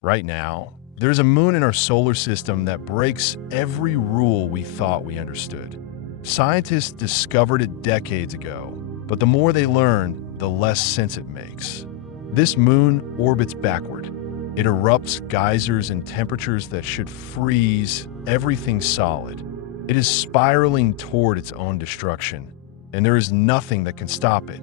Right now, there's a moon in our solar system that breaks every rule we thought we understood. Scientists discovered it decades ago, but the more they learn, the less sense it makes. This moon orbits backward. It erupts geysers and temperatures that should freeze everything solid. It is spiraling toward its own destruction, and there is nothing that can stop it.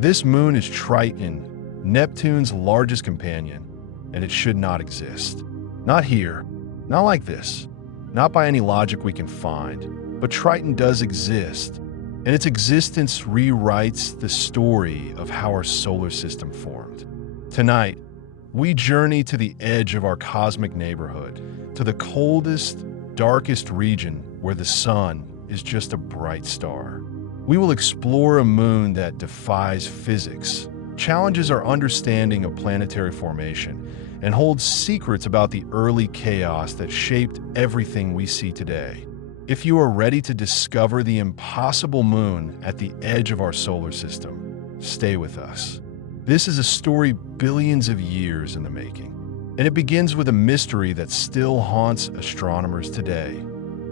This moon is Triton, Neptune's largest companion, and it should not exist. Not here, not like this, not by any logic we can find, but Triton does exist, and its existence rewrites the story of how our solar system formed. Tonight, we journey to the edge of our cosmic neighborhood, to the coldest, darkest region where the sun is just a bright star. We will explore a moon that defies physics, challenges our understanding of planetary formation, and holds secrets about the early chaos that shaped everything we see today. If you are ready to discover the impossible moon at the edge of our solar system, stay with us. This is a story billions of years in the making, and it begins with a mystery that still haunts astronomers today.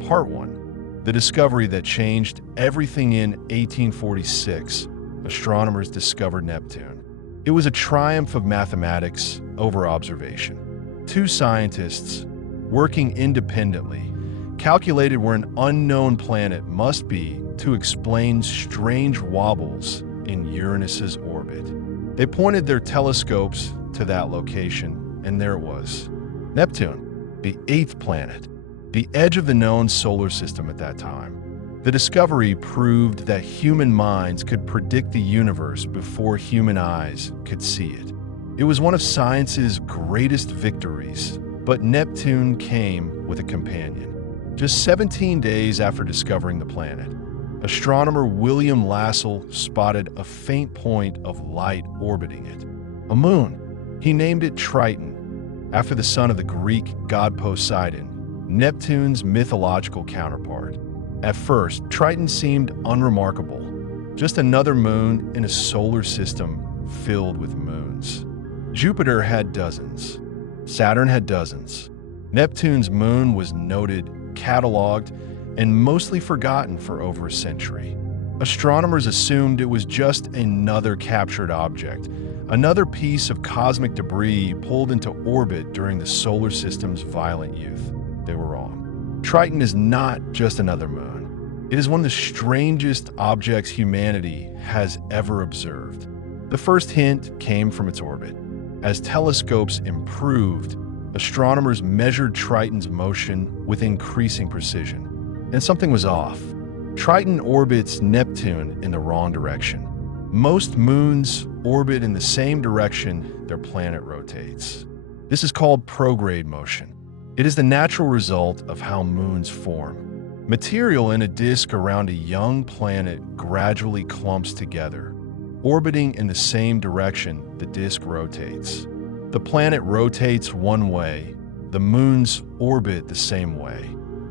Part 1. The discovery that changed everything in 1846. Astronomers discovered Neptune. It was a triumph of mathematics over observation. Two scientists, working independently, calculated where an unknown planet must be to explain strange wobbles in Uranus's orbit. They pointed their telescopes to that location, and there it was. Neptune, the eighth planet, the edge of the known solar system at that time. The discovery proved that human minds could predict the universe before human eyes could see it. It was one of science's greatest victories, but Neptune came with a companion. Just 17 days after discovering the planet, astronomer William Lassell spotted a faint point of light orbiting it. A moon. He named it Triton, after the son of the Greek god Poseidon, Neptune's mythological counterpart. At first, Triton seemed unremarkable, just another moon in a solar system filled with moons. Jupiter had dozens. Saturn had dozens. Neptune's moon was noted, cataloged, and mostly forgotten for over a century. Astronomers assumed it was just another captured object, another piece of cosmic debris pulled into orbit during the solar system's violent youth. They were wrong. Triton is not just another moon. It is one of the strangest objects humanity has ever observed. The first hint came from its orbit. As telescopes improved, astronomers measured Triton's motion with increasing precision. And something was off. Triton orbits Neptune in the wrong direction. Most moons orbit in the same direction their planet rotates. This is called prograde motion. It is the natural result of how moons form. Material in a disk around a young planet gradually clumps together, orbiting in the same direction the disk rotates. The planet rotates one way, the moons orbit the same way.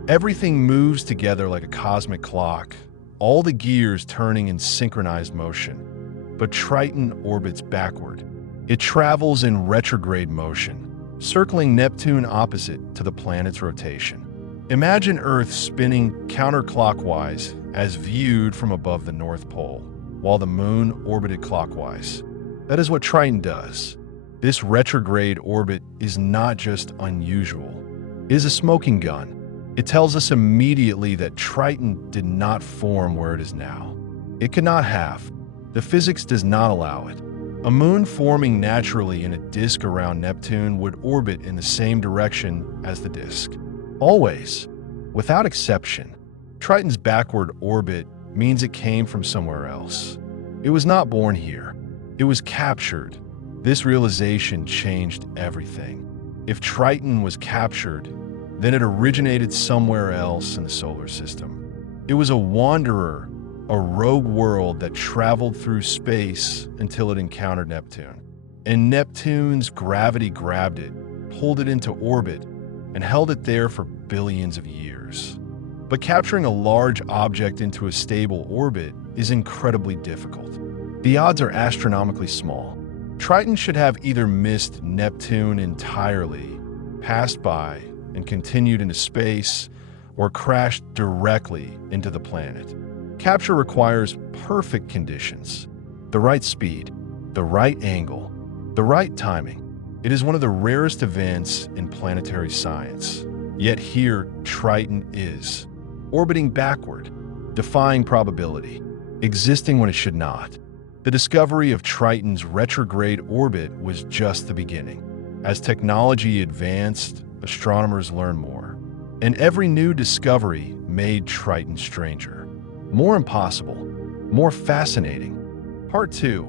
Everything moves together like a cosmic clock, all the gears turning in synchronized motion. But Triton orbits backward. It travels in retrograde motion, circling Neptune opposite to the planet's rotation. Imagine Earth spinning counterclockwise as viewed from above the North Pole, while the moon orbited clockwise. That is what Triton does. This retrograde orbit is not just unusual. It is a smoking gun. It tells us immediately that Triton did not form where it is now. It could not have. The physics does not allow it. A moon forming naturally in a disk around Neptune would orbit in the same direction as the disk. Always, without exception. Triton's backward orbit means it came from somewhere else. It was not born here. It was captured. This realization changed everything. If Triton was captured, then it originated somewhere else in the solar system. It was a wanderer, a rogue world that traveled through space until it encountered Neptune. And Neptune's gravity grabbed it, pulled it into orbit, and held it there for billions of years. But capturing a large object into a stable orbit is incredibly difficult. The odds are astronomically small. Triton should have either missed Neptune entirely, passed by, and continued into space, or crashed directly into the planet. Capture requires perfect conditions, the right speed, the right angle, the right timing. It is one of the rarest events in planetary science. Yet here, Triton is, orbiting backward, defying probability, existing when it should not. The discovery of Triton's retrograde orbit was just the beginning. As technology advanced, astronomers learned more, and every new discovery made Triton stranger, more impossible, more fascinating. Part 2.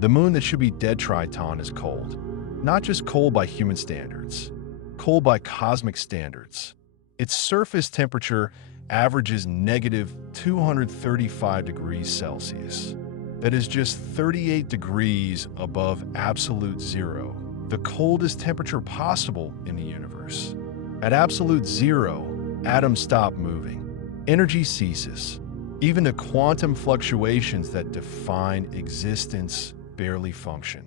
The moon that should be dead Triton is cold. Not just cold by human standards, cold by cosmic standards. Its surface temperature averages negative 235 degrees Celsius. That is just 38 degrees above absolute zero, the coldest temperature possible in the universe. At absolute zero, atoms stop moving. Energy ceases. Even the quantum fluctuations that define existence barely function.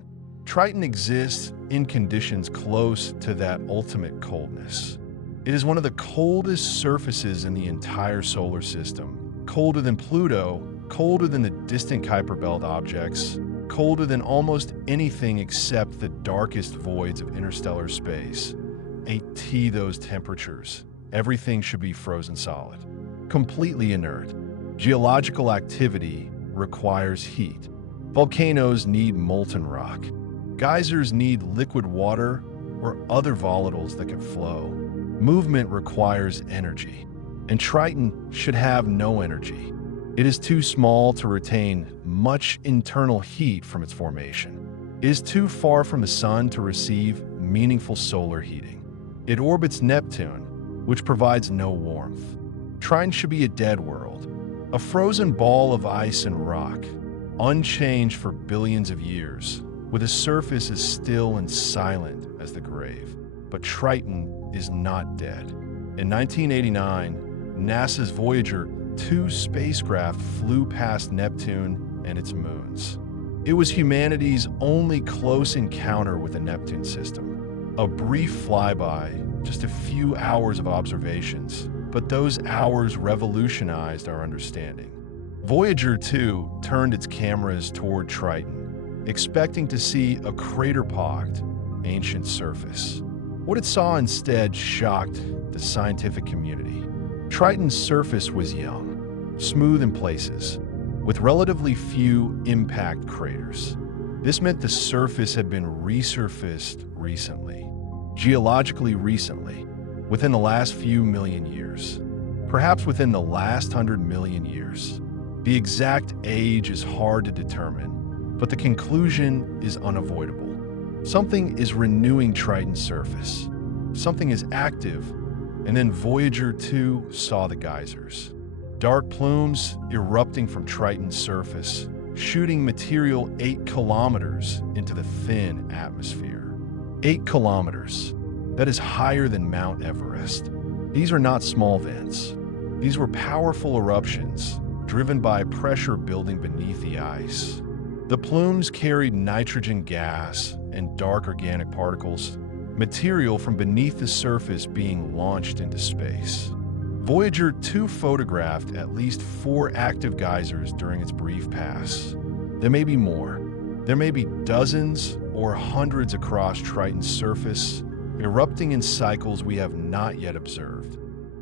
Triton exists in conditions close to that ultimate coldness. It is one of the coldest surfaces in the entire solar system, colder than Pluto, colder than the distant Kuiper Belt objects, colder than almost anything except the darkest voids of interstellar space. At those temperatures, everything should be frozen solid, completely inert. Geological activity requires heat. Volcanoes need molten rock. Geysers need liquid water or other volatiles that can flow. Movement requires energy, and Triton should have no energy. It is too small to retain much internal heat from its formation. It is too far from the sun to receive meaningful solar heating. It orbits Neptune, which provides no warmth. Triton should be a dead world, a frozen ball of ice and rock, unchanged for billions of years, with a surface as still and silent as the grave. But Triton is not dead. In 1989, NASA's Voyager 2 spacecraft flew past Neptune and its moons. It was humanity's only close encounter with the Neptune system. A brief flyby, just a few hours of observations, but those hours revolutionized our understanding. Voyager 2 turned its cameras toward Triton, expecting to see a crater-pocked, ancient surface. What it saw instead shocked the scientific community. Triton's surface was young, smooth in places, with relatively few impact craters. This meant the surface had been resurfaced recently, geologically recently, within the last few million years, perhaps within the last 100 million years. The exact age is hard to determine, but the conclusion is unavoidable. Something is renewing Triton's surface. Something is active, and then Voyager 2 saw the geysers. Dark plumes erupting from Triton's surface, shooting material 8 kilometers into the thin atmosphere. 8 kilometers. That is higher than Mount Everest. These are not small vents. These were powerful eruptions, driven by pressure building beneath the ice. The plumes carried nitrogen gas and dark organic particles, material from beneath the surface being launched into space. Voyager 2 photographed at least 4 active geysers during its brief pass. There may be more. There may be dozens or hundreds across Triton's surface, erupting in cycles we have not yet observed.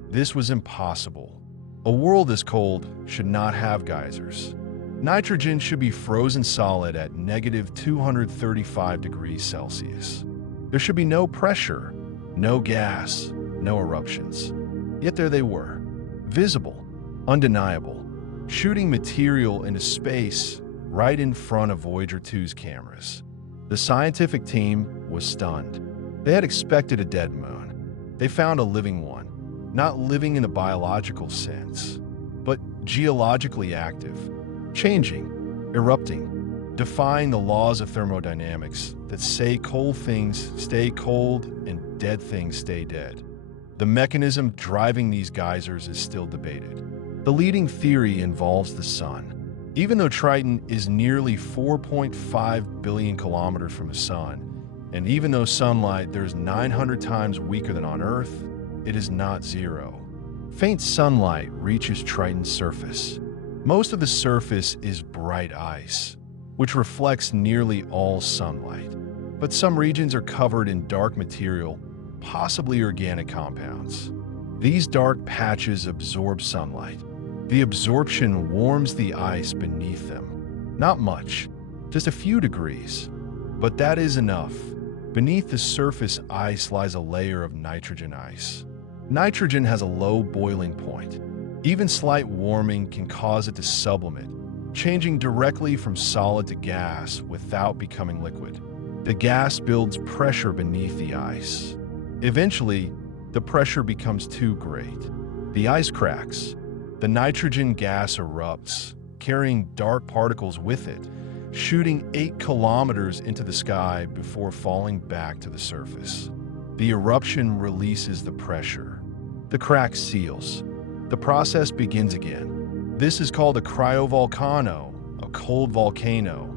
This was impossible. A world this cold should not have geysers. Nitrogen should be frozen solid at negative 235 degrees Celsius. There should be no pressure, no gas, no eruptions. Yet there they were, visible, undeniable, shooting material into space right in front of Voyager 2's cameras. The scientific team was stunned. They had expected a dead moon. They found a living one, not living in a biological sense, but geologically active, changing, erupting, defying the laws of thermodynamics that say cold things stay cold and dead things stay dead. The mechanism driving these geysers is still debated. The leading theory involves the sun. Even though Triton is nearly 4.5 billion kilometers from the Sun, and even though sunlight there is 900 times weaker than on Earth, it is not zero. Faint sunlight reaches Triton's surface. Most of the surface is bright ice, which reflects nearly all sunlight. But some regions are covered in dark material, possibly organic compounds. These dark patches absorb sunlight. The absorption warms the ice beneath them. Not much, just a few degrees, but that is enough. Beneath the surface ice lies a layer of nitrogen ice. Nitrogen has a low boiling point. Even slight warming can cause it to sublimate, changing directly from solid to gas without becoming liquid. The gas builds pressure beneath the ice. Eventually, the pressure becomes too great. The ice cracks. The nitrogen gas erupts, carrying dark particles with it, shooting 8 kilometers into the sky before falling back to the surface. The eruption releases the pressure. The crack seals. The process begins again. This is called a cryovolcano, a cold volcano,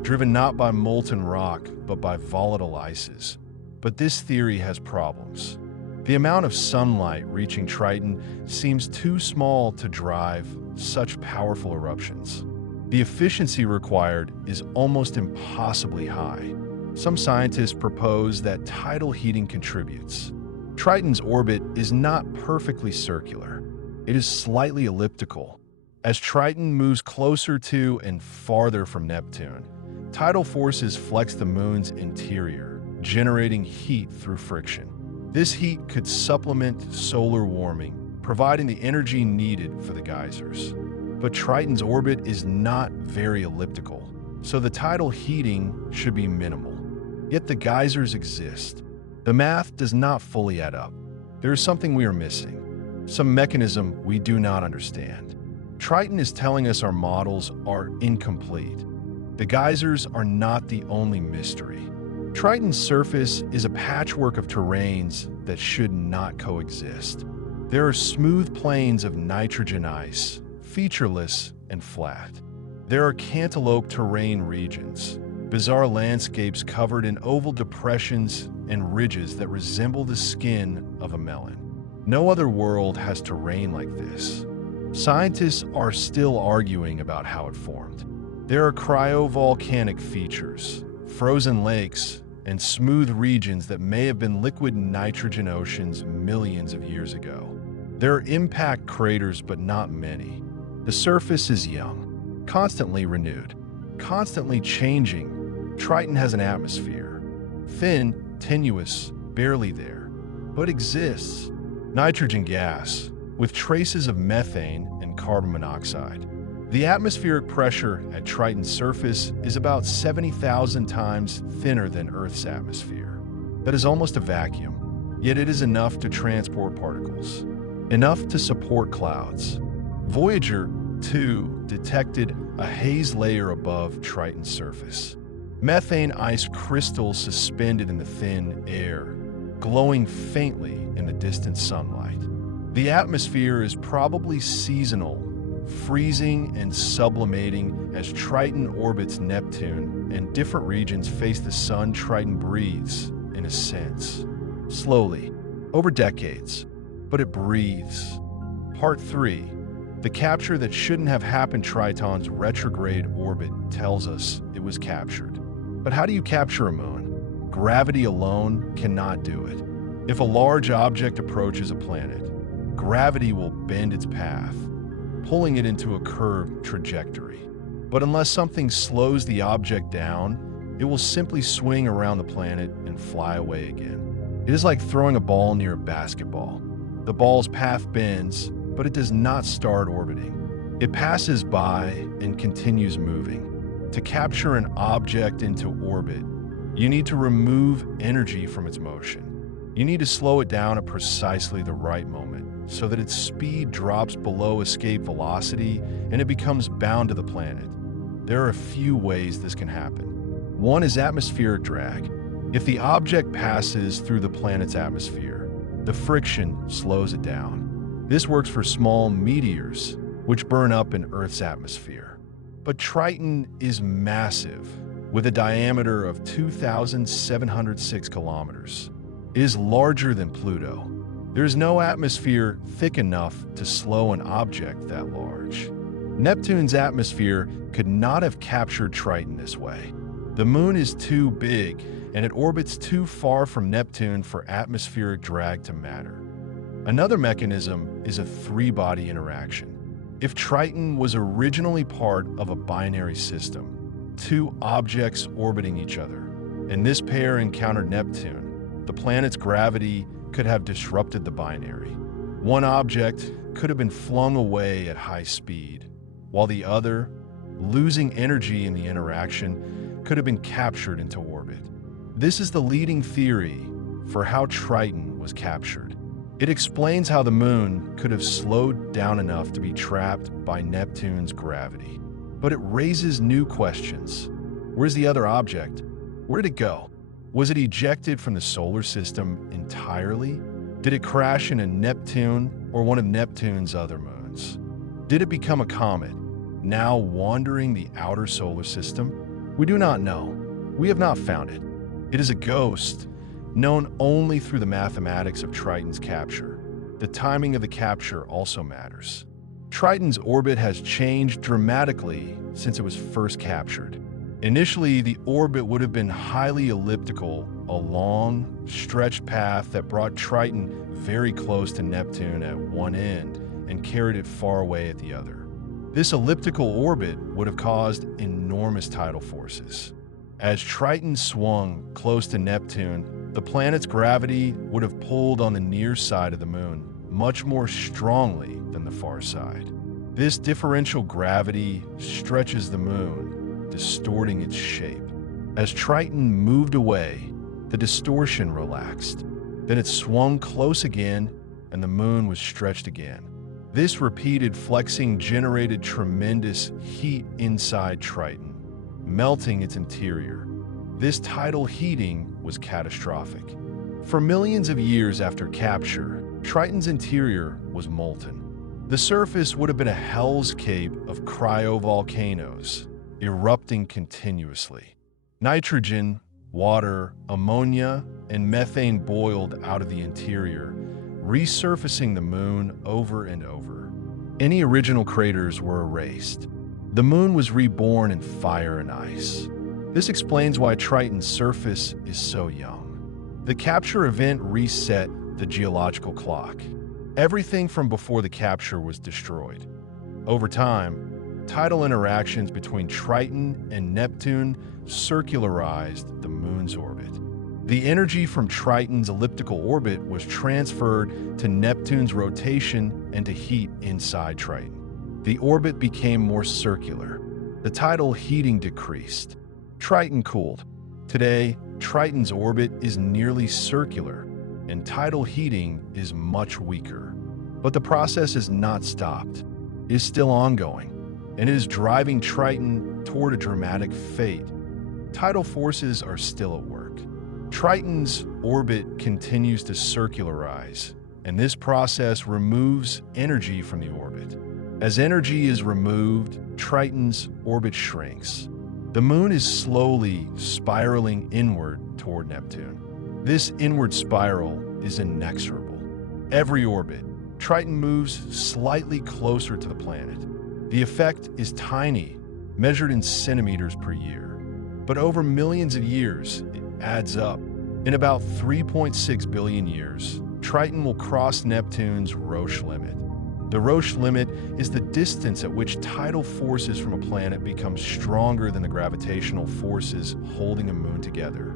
driven not by molten rock, but by volatile ices. But this theory has problems. The amount of sunlight reaching Triton seems too small to drive such powerful eruptions. The efficiency required is almost impossibly high. Some scientists propose that tidal heating contributes. Triton's orbit is not perfectly circular. It is slightly elliptical. As Triton moves closer to and farther from Neptune, tidal forces flex the moon's interior, generating heat through friction. This heat could supplement solar warming, providing the energy needed for the geysers. But Triton's orbit is not very elliptical, so the tidal heating should be minimal. Yet the geysers exist. The math does not fully add up. There is something we are missing, some mechanism we do not understand. Triton is telling us our models are incomplete. The geysers are not the only mystery. Triton's surface is a patchwork of terrains that should not coexist. There are smooth plains of nitrogen ice, featureless and flat. There are cantaloupe terrain regions, bizarre landscapes covered in oval depressions and ridges that resemble the skin of a melon. No other world has terrain like this. Scientists are still arguing about how it formed. There are cryovolcanic features, frozen lakes, and smooth regions that may have been liquid nitrogen oceans millions of years ago. There are impact craters, but not many. The surface is young, constantly renewed, constantly changing. Triton has an atmosphere. Thin, tenuous, barely there, but exists. Nitrogen gas, with traces of methane and carbon monoxide. The atmospheric pressure at Triton's surface is about 70,000 times thinner than Earth's atmosphere. That is almost a vacuum, yet it is enough to transport particles, enough to support clouds. Voyager 2 detected a haze layer above Triton's surface. Methane ice crystals suspended in the thin air, glowing faintly in the distant sunlight. The atmosphere is probably seasonal, freezing and sublimating as Triton orbits Neptune and different regions face the sun. Triton breathes, in a sense, slowly, over decades, but it breathes. Part 3. The capture that shouldn't have happened. Triton's retrograde orbit tells us it was captured. But how do you capture a moon? Gravity alone cannot do it. If a large object approaches a planet, gravity will bend its path, pulling it into a curved trajectory. But unless something slows the object down, it will simply swing around the planet and fly away again. It is like throwing a ball near a basketball. The ball's path bends, but it does not start orbiting. It passes by and continues moving. To capture an object into orbit, you need to remove energy from its motion. You need to slow it down at precisely the right moment, so that its speed drops below escape velocity and it becomes bound to the planet. There are a few ways this can happen. One is atmospheric drag. If the object passes through the planet's atmosphere, the friction slows it down. This works for small meteors, which burn up in Earth's atmosphere. But Triton is massive, with a diameter of 2,706 kilometers. It is larger than Pluto. There is no atmosphere thick enough to slow an object that large. Neptune's atmosphere could not have captured Triton this way. The moon is too big, and it orbits too far from Neptune for atmospheric drag to matter. Another mechanism is a three-body interaction. If Triton was originally part of a binary system, two objects orbiting each other, and this pair encountered Neptune, the planet's gravity could have disrupted the binary. One object could have been flung away at high speed, while the other, losing energy in the interaction, could have been captured into orbit. This is the leading theory for how Triton was captured. It explains how the moon could have slowed down enough to be trapped by Neptune's gravity. But it raises new questions. Where's the other object? Where did it go? Was it ejected from the solar system entirely? Did it crash into Neptune or one of Neptune's other moons? Did it become a comet, now wandering the outer solar system? We do not know. We have not found it. It is a ghost, known only through the mathematics of Triton's capture. The timing of the capture also matters. Triton's orbit has changed dramatically since it was first captured. Initially, the orbit would have been highly elliptical, a long, stretched path that brought Triton very close to Neptune at one end and carried it far away at the other. This elliptical orbit would have caused enormous tidal forces. As Triton swung close to Neptune, the planet's gravity would have pulled on the near side of the moon much more strongly than the far side. This differential gravity stretches the moon, distorting its shape. As Triton moved away, the distortion relaxed. Then it swung close again, and the moon was stretched again. This repeated flexing generated tremendous heat inside Triton, melting its interior. This tidal heating was catastrophic. For millions of years after capture, Triton's interior was molten. The surface would have been a hell's cape of cryovolcanoes, erupting continuously. Nitrogen, water, ammonia, and methane boiled out of the interior, resurfacing the moon over and over. Any original craters were erased. The moon was reborn in fire and ice. This explains why Triton's surface is so young. The capture event reset the geological clock. Everything from before the capture was destroyed. Over time, tidal interactions between Triton and Neptune circularized the moon's orbit. The energy from Triton's elliptical orbit was transferred to Neptune's rotation and to heat inside Triton. The orbit became more circular. The tidal heating decreased. Triton cooled. Today, Triton's orbit is nearly circular, and tidal heating is much weaker. But the process is not stopped. It is still ongoing, and it is driving Triton toward a dramatic fate. Tidal forces are still at work. Triton's orbit continues to circularize, and this process removes energy from the orbit. As energy is removed, Triton's orbit shrinks. The moon is slowly spiraling inward toward Neptune. This inward spiral is inexorable. Every orbit, Triton moves slightly closer to the planet. The effect is tiny, measured in centimeters per year. But over millions of years, it adds up. In about 3.6 billion years, Triton will cross Neptune's Roche limit. The Roche limit is the distance at which tidal forces from a planet become stronger than the gravitational forces holding a moon together.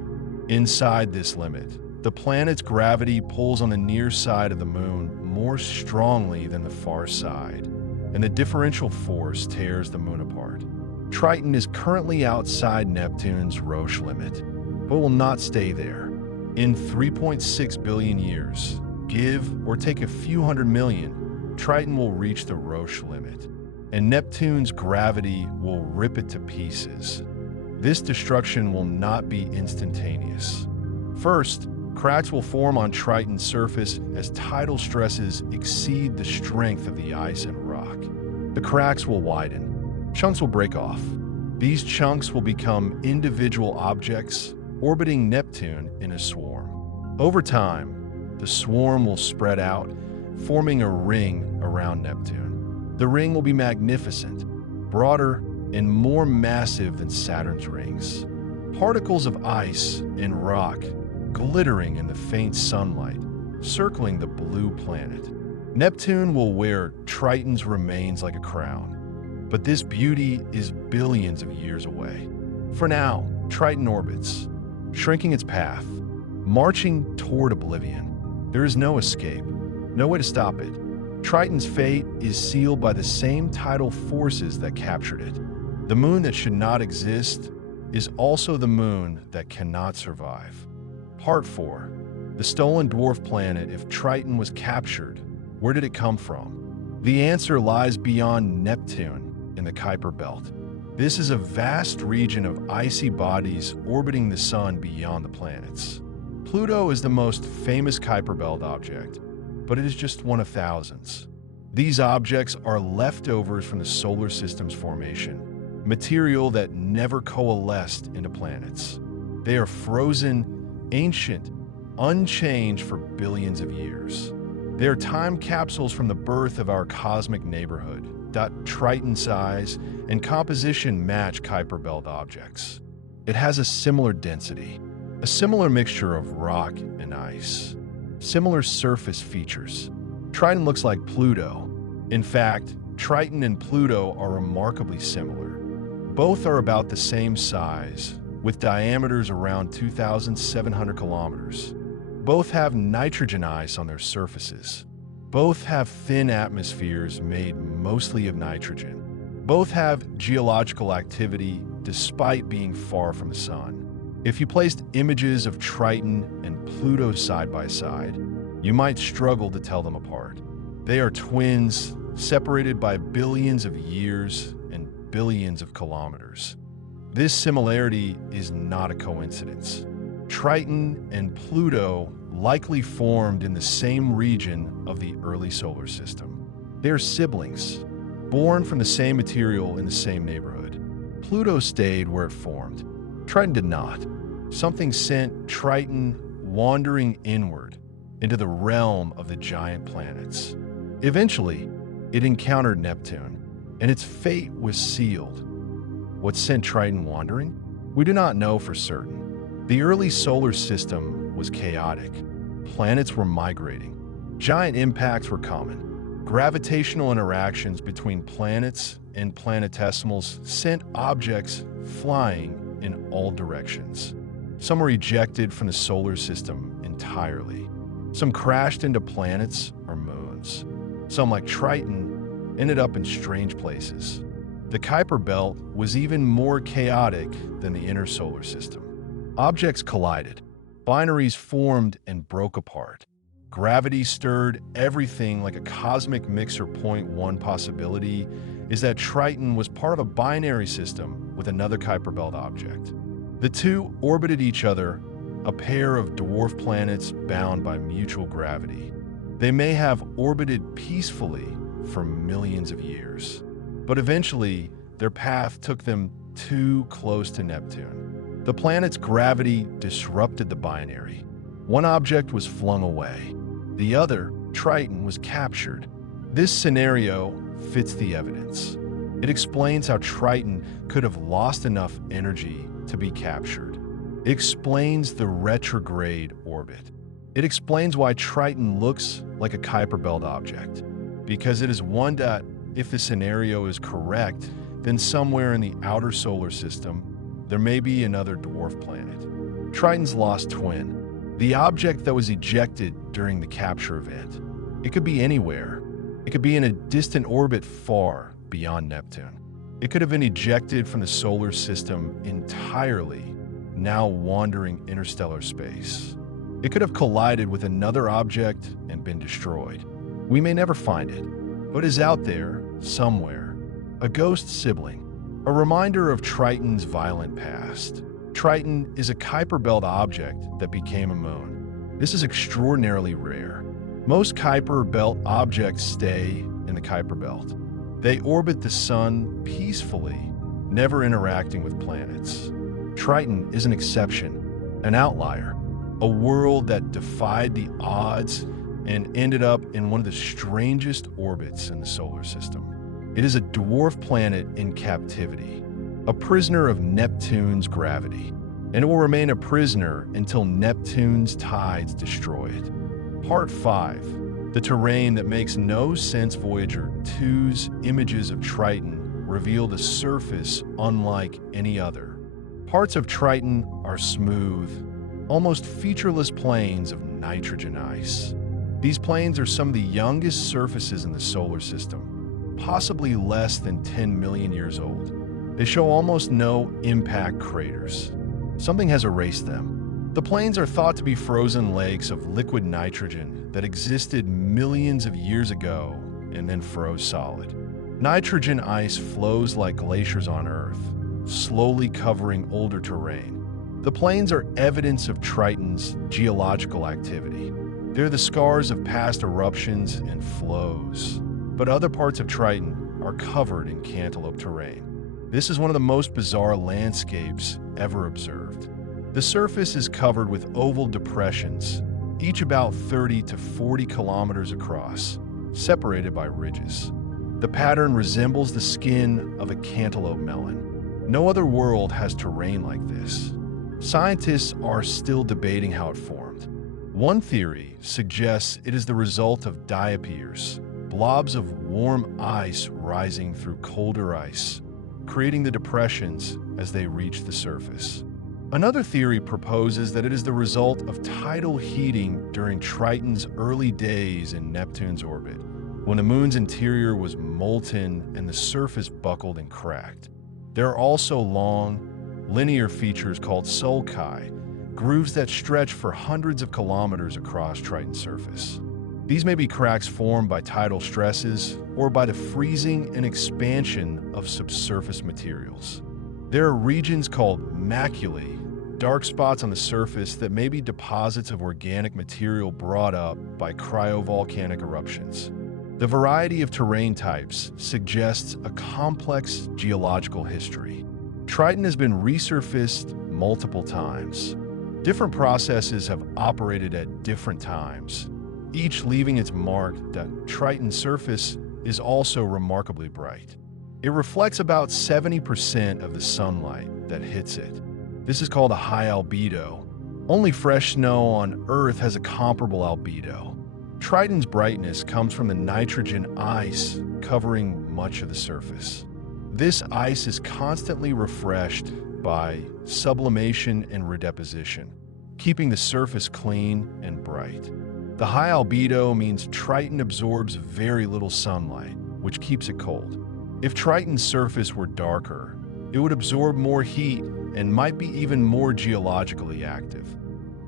Inside this limit, the planet's gravity pulls on the near side of the moon more strongly than the far side, and the differential force tears the moon apart. Triton is currently outside Neptune's Roche limit, but will not stay there. In 3.6 billion years, give or take a few hundred million, Triton will reach the Roche limit, and Neptune's gravity will rip it to pieces. This destruction will not be instantaneous. First, cracks will form on Triton's surface as tidal stresses exceed the strength of the ice and rock. The cracks will widen. Chunks will break off. These chunks will become individual objects orbiting Neptune in a swarm. Over time, the swarm will spread out, forming a ring around Neptune. The ring will be magnificent, broader, and more massive than Saturn's rings. Particles of ice and rock glittering in the faint sunlight, circling the blue planet. Neptune will wear Triton's remains like a crown, but this beauty is billions of years away. For now, Triton orbits, shrinking its path, marching toward oblivion. There is no escape, no way to stop it. Triton's fate is sealed by the same tidal forces that captured it. The moon that should not exist is also the moon that cannot survive. Part 4. The stolen dwarf planet. If Triton was captured, where did it come from? The answer lies beyond Neptune in the Kuiper Belt. This is a vast region of icy bodies orbiting the sun beyond the planets. Pluto is the most famous Kuiper Belt object, but it is just one of thousands. These objects are leftovers from the solar system's formation, material that never coalesced into planets. They are frozen, ancient, unchanged for billions of years. They are time capsules from the birth of our cosmic neighborhood. Triton size and composition match Kuiper Belt objects. It has a similar density, a similar mixture of rock and ice, similar surface features. Triton looks like Pluto. In fact, Triton and Pluto are remarkably similar. Both are about the same size, with diameters around 2,700 kilometers. Both have nitrogen ice on their surfaces. Both have thin atmospheres made mostly of nitrogen. Both have geological activity despite being far from the sun. If you placed images of Triton and Pluto side by side, you might struggle to tell them apart. They are twins, separated by billions of years and billions of kilometers. This similarity is not a coincidence. Triton and Pluto likely formed in the same region of the early solar system. They are siblings, born from the same material in the same neighborhood. Pluto stayed where it formed. Triton did not. Something sent Triton wandering inward into the realm of the giant planets. Eventually, it encountered Neptune, and its fate was sealed. What sent Triton wandering? We do not know for certain. The early solar system was chaotic. Planets were migrating. Giant impacts were common. Gravitational interactions between planets and planetesimals sent objects flying in all directions. Some were ejected from the solar system entirely. Some crashed into planets or moons. Some, like Triton, ended up in strange places. The Kuiper Belt was even more chaotic than the inner solar system. Objects collided. Binaries formed and broke apart. Gravity stirred everything like a cosmic mixer. Point one possibility is that Triton was part of a binary system with another Kuiper Belt object. The two orbited each other, a pair of dwarf planets bound by mutual gravity. They may have orbited peacefully for millions of years, but eventually their path took them too close to Neptune. The planet's gravity disrupted the binary. One object was flung away. The other, Triton, was captured. This scenario fits the evidence. It explains how Triton could have lost enough energy to be captured. It explains the retrograde orbit. It explains why Triton looks like a Kuiper Belt object, because it is one that, if the scenario is correct, then somewhere in the outer solar system, there may be another dwarf planet. Triton's lost twin, the object that was ejected during the capture event. It could be anywhere. It could be in a distant orbit far beyond Neptune. It could have been ejected from the solar system entirely, now wandering interstellar space. It could have collided with another object and been destroyed. We may never find it, but is out there, somewhere, a ghost sibling. A reminder of Triton's violent past. Triton is a Kuiper Belt object that became a moon. This is extraordinarily rare. Most Kuiper Belt objects stay in the Kuiper Belt. They orbit the sun peacefully, never interacting with planets. Triton is an exception, an outlier, a world that defied the odds and ended up in one of the strangest orbits in the solar system. It is a dwarf planet in captivity, a prisoner of Neptune's gravity, and it will remain a prisoner until Neptune's tides destroy it. Part 5. The terrain that makes no sense. Voyager 2's images of Triton revealed a surface unlike any other. Parts of Triton are smooth, almost featureless plains of nitrogen ice. These plains are some of the youngest surfaces in the solar system, possibly less than 10 million years old. They show almost no impact craters. Something has erased them. The plains are thought to be frozen lakes of liquid nitrogen that existed millions of years ago and then froze solid. Nitrogen ice flows like glaciers on Earth, slowly covering older terrain. The plains are evidence of Triton's geological activity. They're the scars of past eruptions and flows. But other parts of Triton are covered in cantaloupe terrain. This is one of the most bizarre landscapes ever observed. The surface is covered with oval depressions, each about 30 to 40 kilometers across, separated by ridges. The pattern resembles the skin of a cantaloupe melon. No other world has terrain like this. Scientists are still debating how it formed. One theory suggests it is the result of diapirs, blobs of warm ice rising through colder ice, creating the depressions as they reach the surface. Another theory proposes that it is the result of tidal heating during Triton's early days in Neptune's orbit, when the moon's interior was molten and the surface buckled and cracked. There are also long, linear features called sulci, grooves that stretch for hundreds of kilometers across Triton's surface. These may be cracks formed by tidal stresses or by the freezing and expansion of subsurface materials. There are regions called maculae, dark spots on the surface that may be deposits of organic material brought up by cryovolcanic eruptions. The variety of terrain types suggests a complex geological history. Triton has been resurfaced multiple times. Different processes have operated at different times, each leaving its mark. That Triton's surface is also remarkably bright. It reflects about 70% of the sunlight that hits it. This is called a high albedo. Only fresh snow on Earth has a comparable albedo. Triton's brightness comes from the nitrogen ice covering much of the surface. This ice is constantly refreshed by sublimation and redeposition, keeping the surface clean and bright. The high albedo means Triton absorbs very little sunlight, which keeps it cold. If Triton's surface were darker, it would absorb more heat and might be even more geologically active.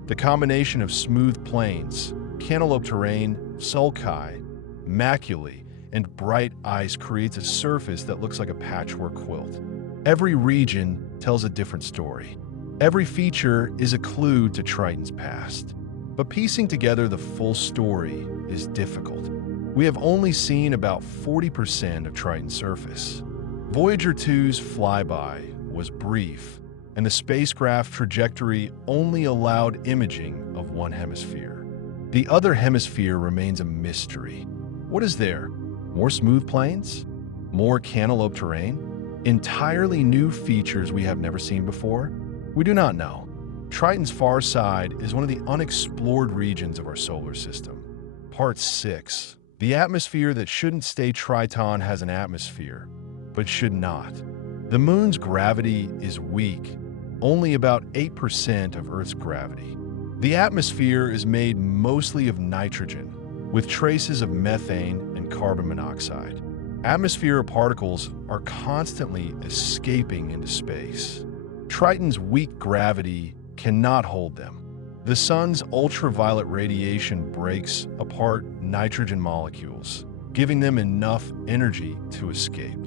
The combination of smooth plains, cantaloupe terrain, sulci, maculae, and bright ice creates a surface that looks like a patchwork quilt. Every region tells a different story. Every feature is a clue to Triton's past. But piecing together the full story is difficult. We have only seen about 40% of Triton's surface. Voyager 2's flyby was brief, and the spacecraft trajectory only allowed imaging of one hemisphere. The other hemisphere remains a mystery. What is there? More smooth plains? More cantaloupe terrain? Entirely new features we have never seen before? We do not know. Triton's far side is one of the unexplored regions of our solar system. Part 6. The atmosphere that shouldn't stay. Triton has an atmosphere, but should not. The moon's gravity is weak, only about 8% of Earth's gravity. The atmosphere is made mostly of nitrogen, with traces of methane and carbon monoxide. Atmospheric particles are constantly escaping into space. Triton's weak gravity cannot hold them. The sun's ultraviolet radiation breaks apart nitrogen molecules, giving them enough energy to escape.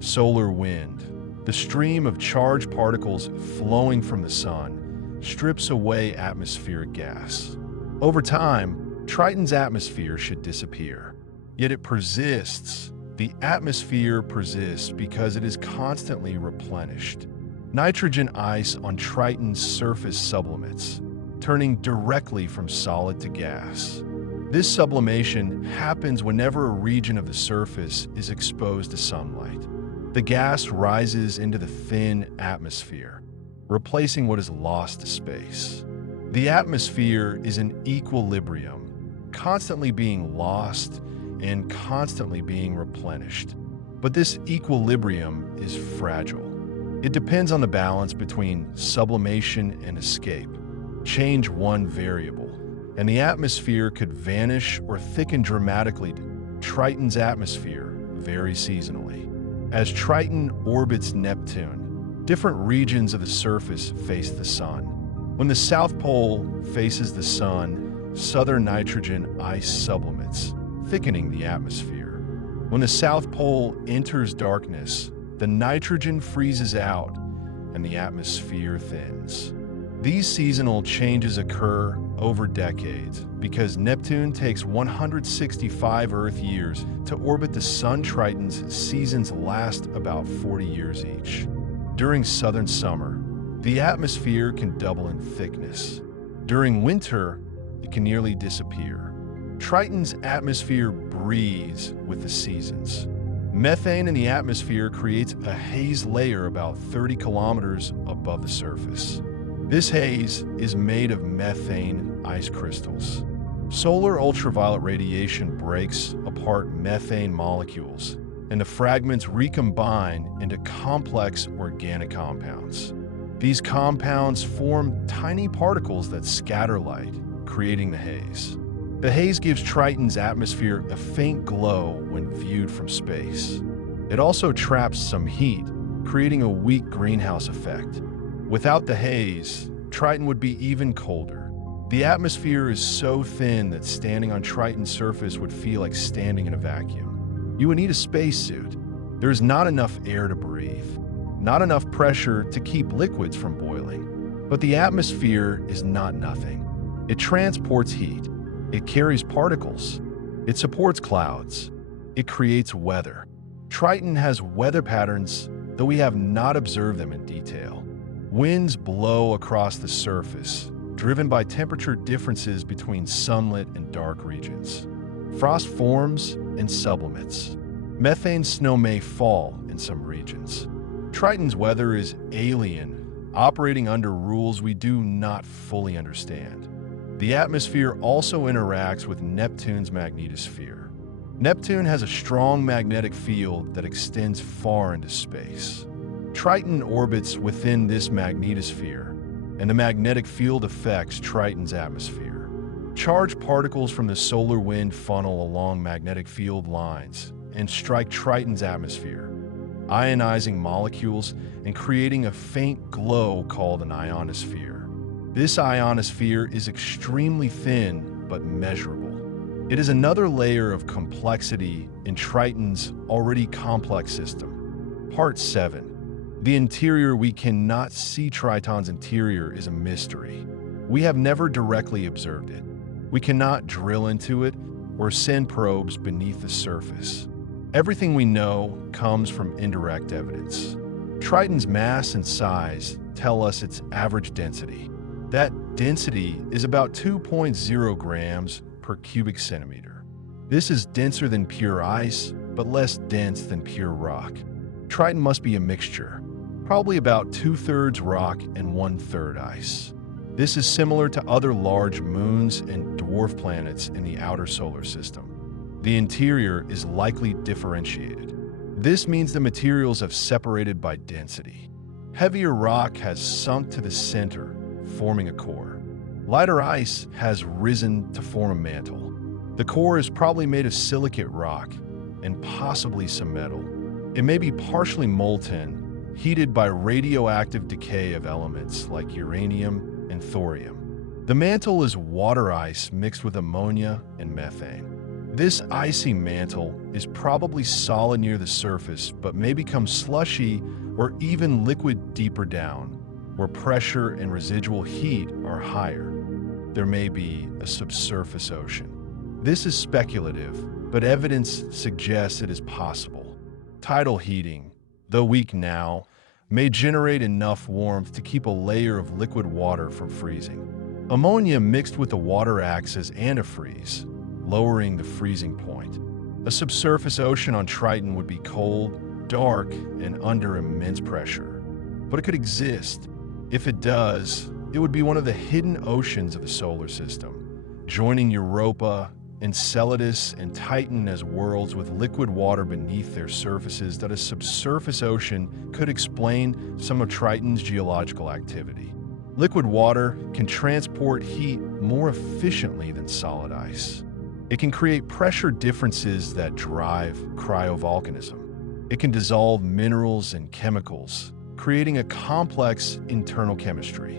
Solar wind, the stream of charged particles flowing from the sun, strips away atmospheric gas. Over time, Triton's atmosphere should disappear, yet it persists, The atmosphere persists because it is constantly replenished. Nitrogen ice on Triton's surface sublimates, turning directly from solid to gas. This sublimation happens whenever a region of the surface is exposed to sunlight. The gas rises into the thin atmosphere, replacing what is lost to space. The atmosphere is in equilibrium, constantly being lost and constantly being replenished. But this equilibrium is fragile. It depends on the balance between sublimation and escape. Change one variable, and the atmosphere could vanish or thicken dramatically. Triton's atmosphere varies seasonally. As Triton orbits Neptune, different regions of the surface face the sun. When the South Pole faces the sun, southern nitrogen ice sublimates, thickening the atmosphere. When the South Pole enters darkness, the nitrogen freezes out and the atmosphere thins. These seasonal changes occur over decades because Neptune takes 165 Earth years to orbit the Sun. Triton's seasons last about 40 years each. During southern summer, the atmosphere can double in thickness. During winter, it can nearly disappear. Triton's atmosphere breathes with the seasons. Methane in the atmosphere creates a haze layer about 30 kilometers above the surface. This haze is made of methane ice crystals. Solar ultraviolet radiation breaks apart methane molecules, and the fragments recombine into complex organic compounds. These compounds form tiny particles that scatter light, creating the haze. The haze gives Triton's atmosphere a faint glow when viewed from space. It also traps some heat, creating a weak greenhouse effect. Without the haze, Triton would be even colder. The atmosphere is so thin that standing on Triton's surface would feel like standing in a vacuum. You would need a spacesuit. There's not enough air to breathe, not enough pressure to keep liquids from boiling. But the atmosphere is not nothing. It transports heat. It carries particles. It supports clouds. It creates weather. Triton has weather patterns, though we have not observed them in detail. Winds blow across the surface, driven by temperature differences between sunlit and dark regions. Frost forms and sublimates. Methane snow may fall in some regions. Triton's weather is alien, operating under rules we do not fully understand. The atmosphere also interacts with Neptune's magnetosphere. Neptune has a strong magnetic field that extends far into space. Triton orbits within this magnetosphere, and the magnetic field affects Triton's atmosphere. Charged particles from the solar wind funnel along magnetic field lines and strike Triton's atmosphere, ionizing molecules and creating a faint glow called an ionosphere. This ionosphere is extremely thin but measurable. It is another layer of complexity in Triton's already complex system. Part 7. The interior. We cannot see. Triton's interior is a mystery. We have never directly observed it. We cannot drill into it or send probes beneath the surface. Everything we know comes from indirect evidence. Triton's mass and size tell us its average density. That density is about 2.0 grams per cubic centimeter. This is denser than pure ice, but less dense than pure rock. Triton must be a mixture, probably about 2/3 rock and 1/3 ice. This is similar to other large moons and dwarf planets in the outer solar system. The interior is likely differentiated. This means the materials have separated by density. Heavier rock has sunk to the center, forming a core. Lighter ice has risen to form a mantle. The core is probably made of silicate rock and possibly some metal. It may be partially molten, heated by radioactive decay of elements like uranium and thorium. The mantle is water ice mixed with ammonia and methane. This icy mantle is probably solid near the surface, but may become slushy or even liquid deeper down, where pressure and residual heat are higher. There may be a subsurface ocean. This is speculative, but evidence suggests it is possible. Tidal heating, though weak now, may generate enough warmth to keep a layer of liquid water from freezing. Ammonia mixed with the water acts as antifreeze, lowering the freezing point. A subsurface ocean on Triton would be cold, dark, and under immense pressure. But it could exist. If it does, it would be one of the hidden oceans of the solar system, joining Europa, Enceladus, and Titan as worlds with liquid water beneath their surfaces that a subsurface ocean could explain some of Triton's geological activity. Liquid water can transport heat more efficiently than solid ice. It can create pressure differences that drive cryovolcanism. It can dissolve minerals and chemicals, creating a complex internal chemistry.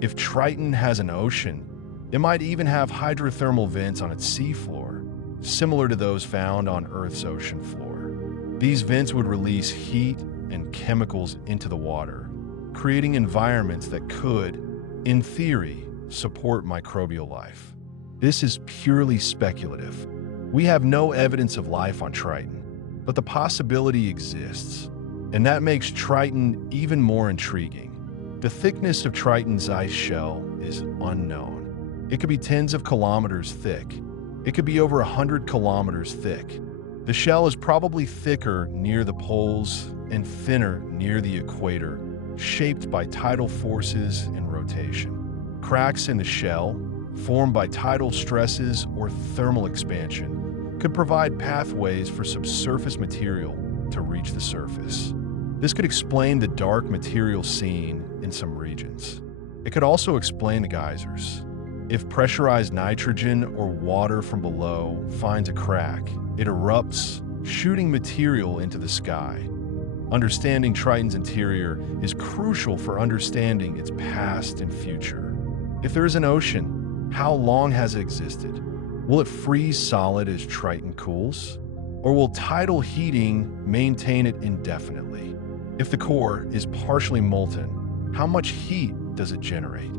If Triton has an ocean, it might even have hydrothermal vents on its seafloor, similar to those found on Earth's ocean floor. These vents would release heat and chemicals into the water, creating environments that could, in theory, support microbial life. This is purely speculative. We have no evidence of life on Triton, but the possibility exists, and that makes Triton even more intriguing. The thickness of Triton's ice shell is unknown. It could be tens of kilometers thick. It could be over 100 kilometers thick. The shell is probably thicker near the poles and thinner near the equator, shaped by tidal forces and rotation. Cracks in the shell, formed by tidal stresses or thermal expansion, could provide pathways for subsurface material to reach the surface. This could explain the dark material seen in some regions. It could also explain the geysers. If pressurized nitrogen or water from below finds a crack, it erupts, shooting material into the sky. Understanding Triton's interior is crucial for understanding its past and future. If there is an ocean, how long has it existed? Will it freeze solid as Triton cools? Or will tidal heating maintain it indefinitely? If the core is partially molten, how much heat does it generate?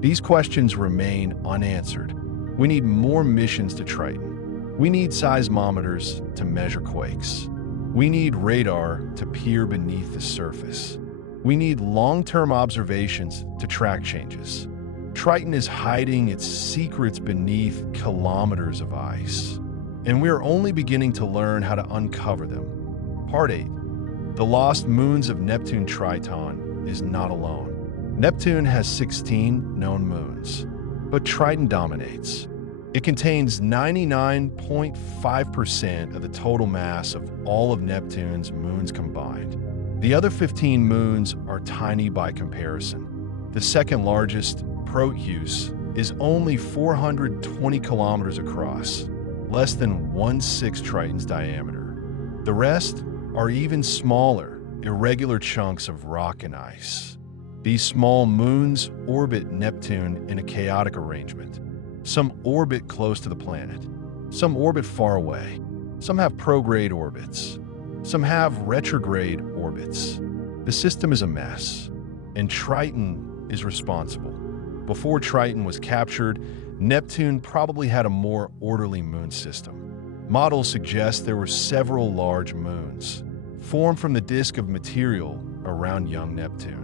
These questions remain unanswered. We need more missions to Triton. We need seismometers to measure quakes. We need radar to peer beneath the surface. We need long-term observations to track changes. Triton is hiding its secrets beneath kilometers of ice, and we are only beginning to learn how to uncover them. Part 8. The lost moons of Neptune. Triton is not alone. Neptune has 16 known moons, but Triton dominates. It contains 99.5% of the total mass of all of Neptune's moons combined. The other 15 moons are tiny by comparison. The second largest, Proteus, is only 420 kilometers across, less than 1/6 Triton's diameter. The rest are even smaller, irregular chunks of rock and ice. These small moons orbit Neptune in a chaotic arrangement. Some orbit close to the planet. Some orbit far away. Some have prograde orbits. Some have retrograde orbits. The system is a mess, and Triton is responsible. Before Triton was captured, Neptune probably had a more orderly moon system. Models suggest there were several large moons, formed from the disk of material around young Neptune.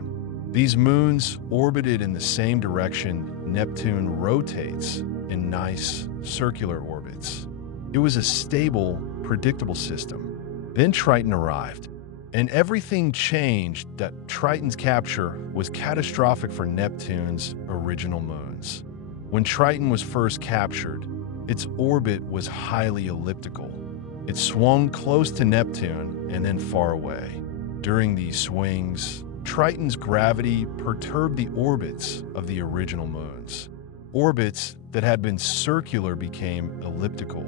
These moons orbited in the same direction Neptune rotates in nice, circular orbits. It was a stable, predictable system. Then Triton arrived, and everything changed. That Triton's capture was catastrophic for Neptune's original moons. When Triton was first captured, its orbit was highly elliptical. It swung close to Neptune and then far away. During these swings, Triton's gravity perturbed the orbits of the original moons. Orbits that had been circular became elliptical.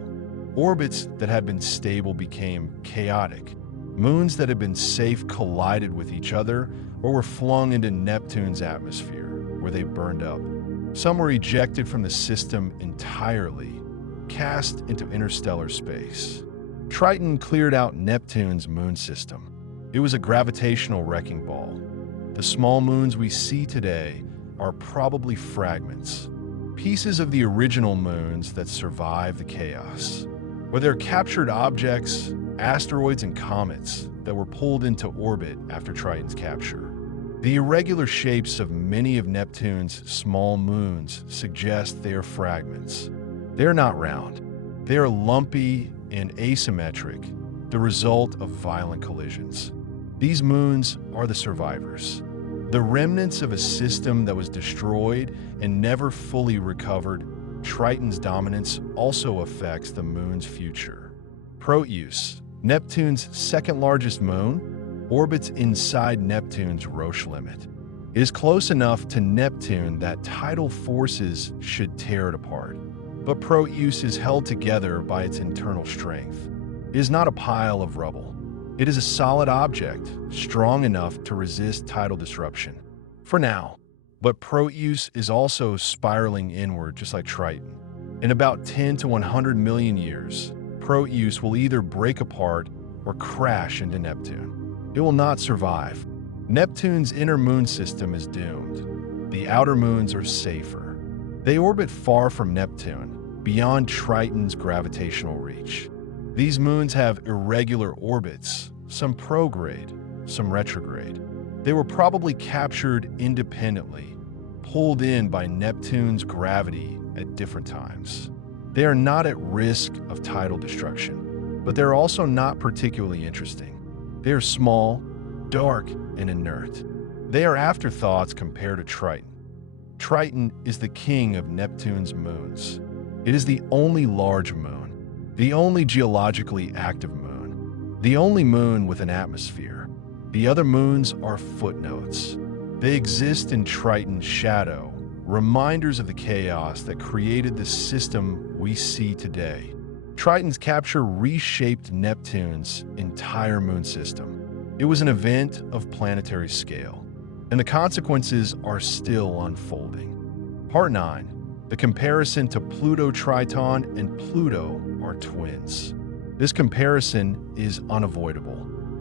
Orbits that had been stable became chaotic. Moons that had been safe collided with each other or were flung into Neptune's atmosphere, where they burned up. Some were ejected from the system entirely, cast into interstellar space. Triton cleared out Neptune's moon system. It was a gravitational wrecking ball. The small moons we see today are probably fragments, pieces of the original moons that survived the chaos. or they're captured objects, asteroids, and comets that were pulled into orbit after Triton's capture. The irregular shapes of many of Neptune's small moons suggest they are fragments. They are not round. They are lumpy and asymmetric, the result of violent collisions. These moons are the survivors, the remnants of a system that was destroyed and never fully recovered. Triton's dominance also affects the moon's future. Proteus, Neptune's second-largest moon, orbits inside Neptune's Roche limit. It is close enough to Neptune that tidal forces should tear it apart. But Proteus is held together by its internal strength. It is not a pile of rubble. It is a solid object, strong enough to resist tidal disruption. For now. But Proteus is also spiraling inward just like Triton. In about 10 to 100 million years, Proteus will either break apart or crash into Neptune. It will not survive. Neptune's inner moon system is doomed. The outer moons are safer. They orbit far from Neptune, beyond Triton's gravitational reach. These moons have irregular orbits, some prograde, some retrograde. They were probably captured independently, pulled in by Neptune's gravity at different times. They are not at risk of tidal destruction, but they're also not particularly interesting. They are small, dark, and inert. They are afterthoughts compared to Triton. Triton is the king of Neptune's moons. It is the only large moon, the only geologically active moon, the only moon with an atmosphere. The other moons are footnotes. They exist in Triton's shadow, reminders of the chaos that created the system we see today. Triton's capture reshaped Neptune's entire moon system. It was an event of planetary scale, and the consequences are still unfolding. Part 9. The comparison to Pluto-Triton and Pluto are twins. This comparison is unavoidable.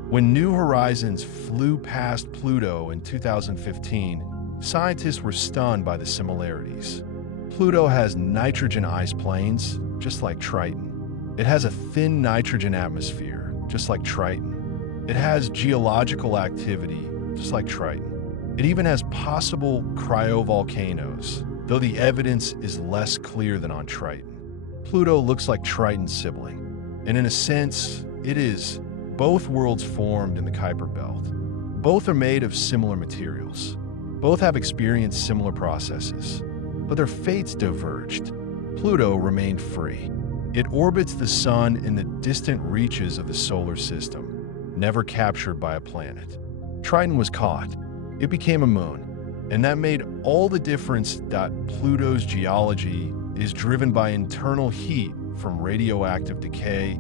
When New Horizons flew past Pluto in 2015, scientists were stunned by the similarities. Pluto has nitrogen ice plains, just like Triton. It has a thin nitrogen atmosphere, just like Triton. It has geological activity, just like Triton. It even has possible cryovolcanoes, though the evidence is less clear than on Triton. Pluto looks like Triton's sibling, and in a sense, it is. Both worlds formed in the Kuiper Belt. Both are made of similar materials. Both have experienced similar processes, but their fates diverged. Pluto remained free. It orbits the sun in the distant reaches of the solar system, never captured by a planet. Triton was caught. It became a moon, and that made all the difference that Pluto's geology is driven by internal heat from radioactive decay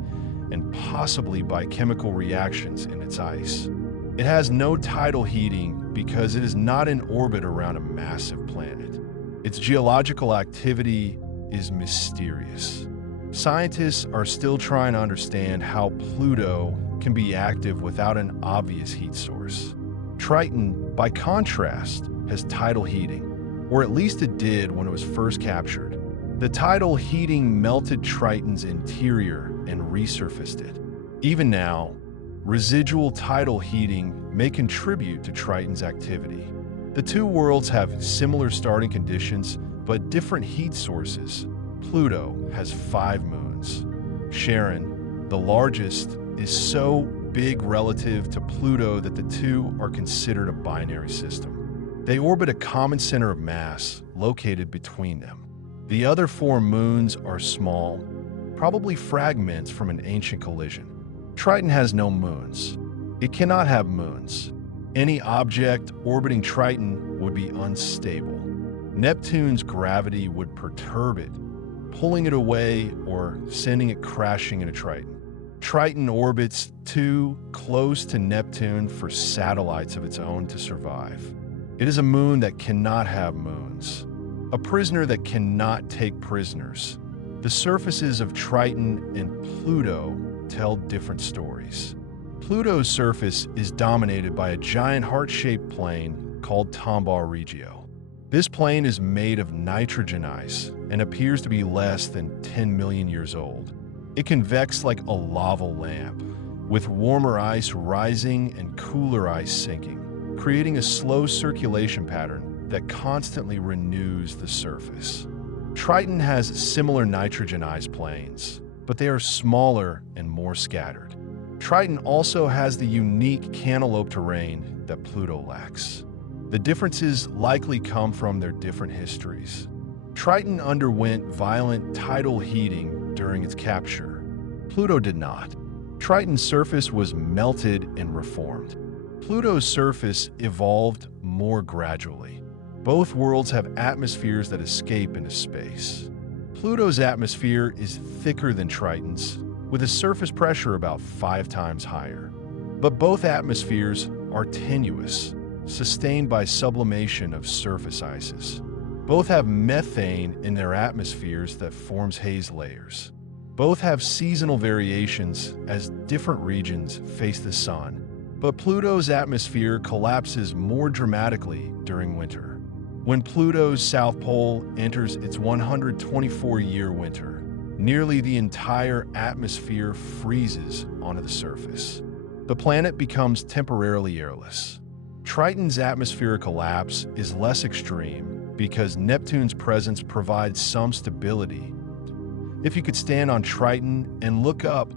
and possibly by chemical reactions in its ice. It has no tidal heating because it is not in orbit around a massive planet. Its geological activity is mysterious. Scientists are still trying to understand how Pluto can be active without an obvious heat source. Triton, by contrast, has tidal heating, or at least it did when it was first captured. The tidal heating melted Triton's interior and resurfaced it. Even now, residual tidal heating may contribute to Triton's activity. The two worlds have similar starting conditions, but different heat sources. Pluto has 5 moons. Charon, the largest, is so big relative to Pluto that the two are considered a binary system. They orbit a common center of mass located between them. The other 4 moons are small, probably fragments from an ancient collision. Triton has no moons. It cannot have moons. Any object orbiting Triton would be unstable. Neptune's gravity would perturb it, pulling it away or sending it crashing into Triton. Triton orbits too close to Neptune for satellites of its own to survive. It is a moon that cannot have moons. A prisoner that cannot take prisoners. The surfaces of Triton and Pluto tell different stories. Pluto's surface is dominated by a giant heart-shaped plain called Tombaugh Regio. This plain is made of nitrogen ice and appears to be less than 10 million years old. It convects like a lava lamp, with warmer ice rising and cooler ice sinking, creating a slow circulation pattern that constantly renews the surface. Triton has similar nitrogen ice plains, but they are smaller and more scattered. Triton also has the unique cantaloupe terrain that Pluto lacks. The differences likely come from their different histories. Triton underwent violent tidal heating during its capture. Pluto did not. Triton's surface was melted and reformed. Pluto's surface evolved more gradually. Both worlds have atmospheres that escape into space. Pluto's atmosphere is thicker than Triton's, with a surface pressure about 5 times higher. But both atmospheres are tenuous, sustained by sublimation of surface ices. Both have methane in their atmospheres that forms haze layers. Both have seasonal variations as different regions face the sun, but Pluto's atmosphere collapses more dramatically during winter. When Pluto's south pole enters its 124-year winter, nearly the entire atmosphere freezes onto the surface. The planet becomes temporarily airless. Triton's atmospheric collapse is less extreme because Neptune's presence provides some stability. If you could stand on Triton and look up,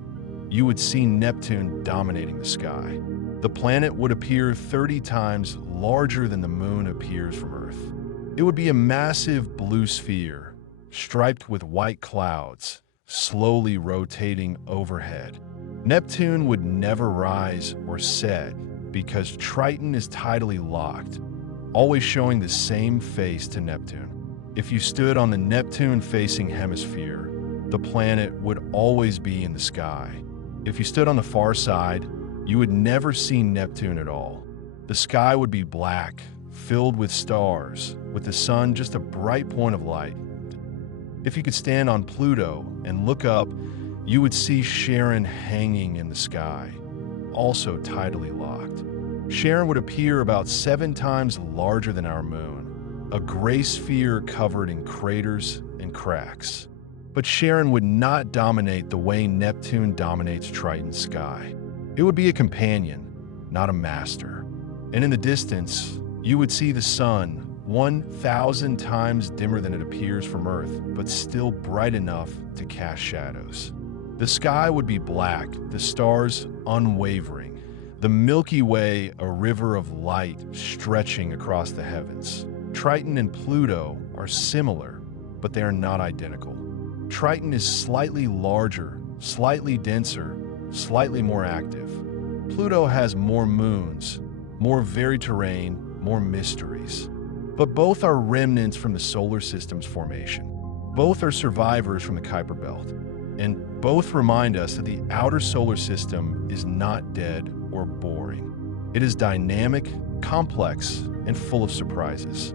you would see Neptune dominating the sky. The planet would appear 30 times larger than the Moon appears from Earth. It would be a massive blue sphere, striped with white clouds, slowly rotating overhead. Neptune would never rise or set because Triton is tidally locked, always showing the same face to Neptune. If you stood on the Neptune-facing hemisphere, the planet would always be in the sky. If you stood on the far side, you would never see Neptune at all. The sky would be black, filled with stars, with the sun just a bright point of light. If you could stand on Pluto and look up, you would see Charon hanging in the sky, also tidally locked. Charon would appear about 7 times larger than our moon, a gray sphere covered in craters and cracks. But Charon would not dominate the way Neptune dominates Triton's sky. It would be a companion, not a master. And in the distance, you would see the sun 1,000 times dimmer than it appears from Earth, but still bright enough to cast shadows. The sky would be black, the stars unwavering, the Milky Way a river of light stretching across the heavens. Triton and Pluto are similar, but they are not identical. Triton is slightly larger, slightly denser, slightly more active. Pluto has more moons, more varied terrain, more mysteries. But both are remnants from the solar system's formation. Both are survivors from the Kuiper Belt. And both remind us that the outer solar system is not dead or boring. It is dynamic, complex, and full of surprises.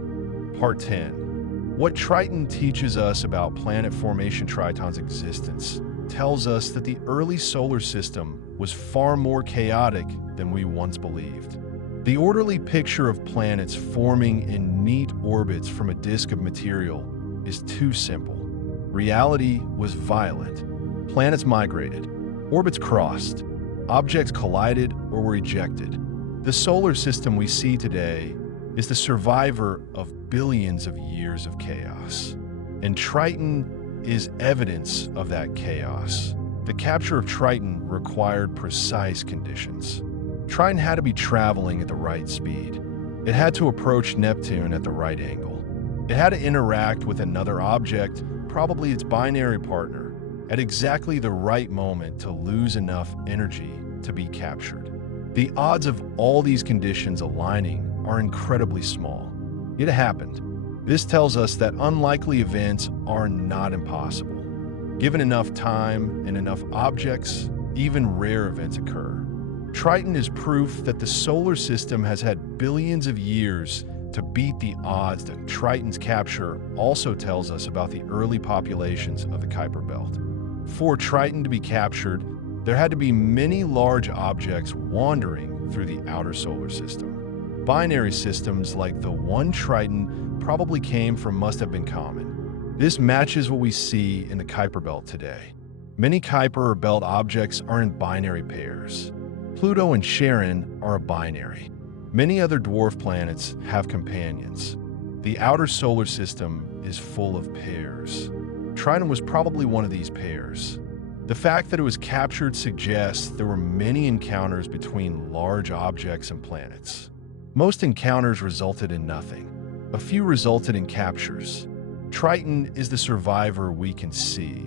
Part 10. What Triton teaches us about planet formation Triton's existence tells us that the early solar system was far more chaotic than we once believed. The orderly picture of planets forming in neat orbits from a disk of material is too simple. Reality was violent. Planets migrated, orbits crossed, objects collided or were ejected. The solar system we see today is the survivor of billions of years of chaos. And Triton is evidence of that chaos. The capture of Triton required precise conditions. Triton had to be traveling at the right speed. It had to approach Neptune at the right angle. It had to interact with another object, probably its binary partner, at exactly the right moment to lose enough energy to be captured. The odds of all these conditions aligning are incredibly small. It happened. This tells us that unlikely events are not impossible. Given enough time and enough objects, even rare events occur. Triton is proof that the solar system has had billions of years to beat the odds that Triton's capture also tells us about the early populations of the Kuiper Belt. For Triton to be captured, there had to be many large objects wandering through the outer solar system. Binary systems like the one Triton probably came from must have been common. This matches what we see in the Kuiper Belt today. Many Kuiper or belt objects are in binary pairs. Pluto and Charon are a binary. Many other dwarf planets have companions. The outer solar system is full of pairs. Triton was probably one of these pairs. The fact that it was captured suggests there were many encounters between large objects and planets. Most encounters resulted in nothing. A few resulted in captures. Triton is the survivor we can see.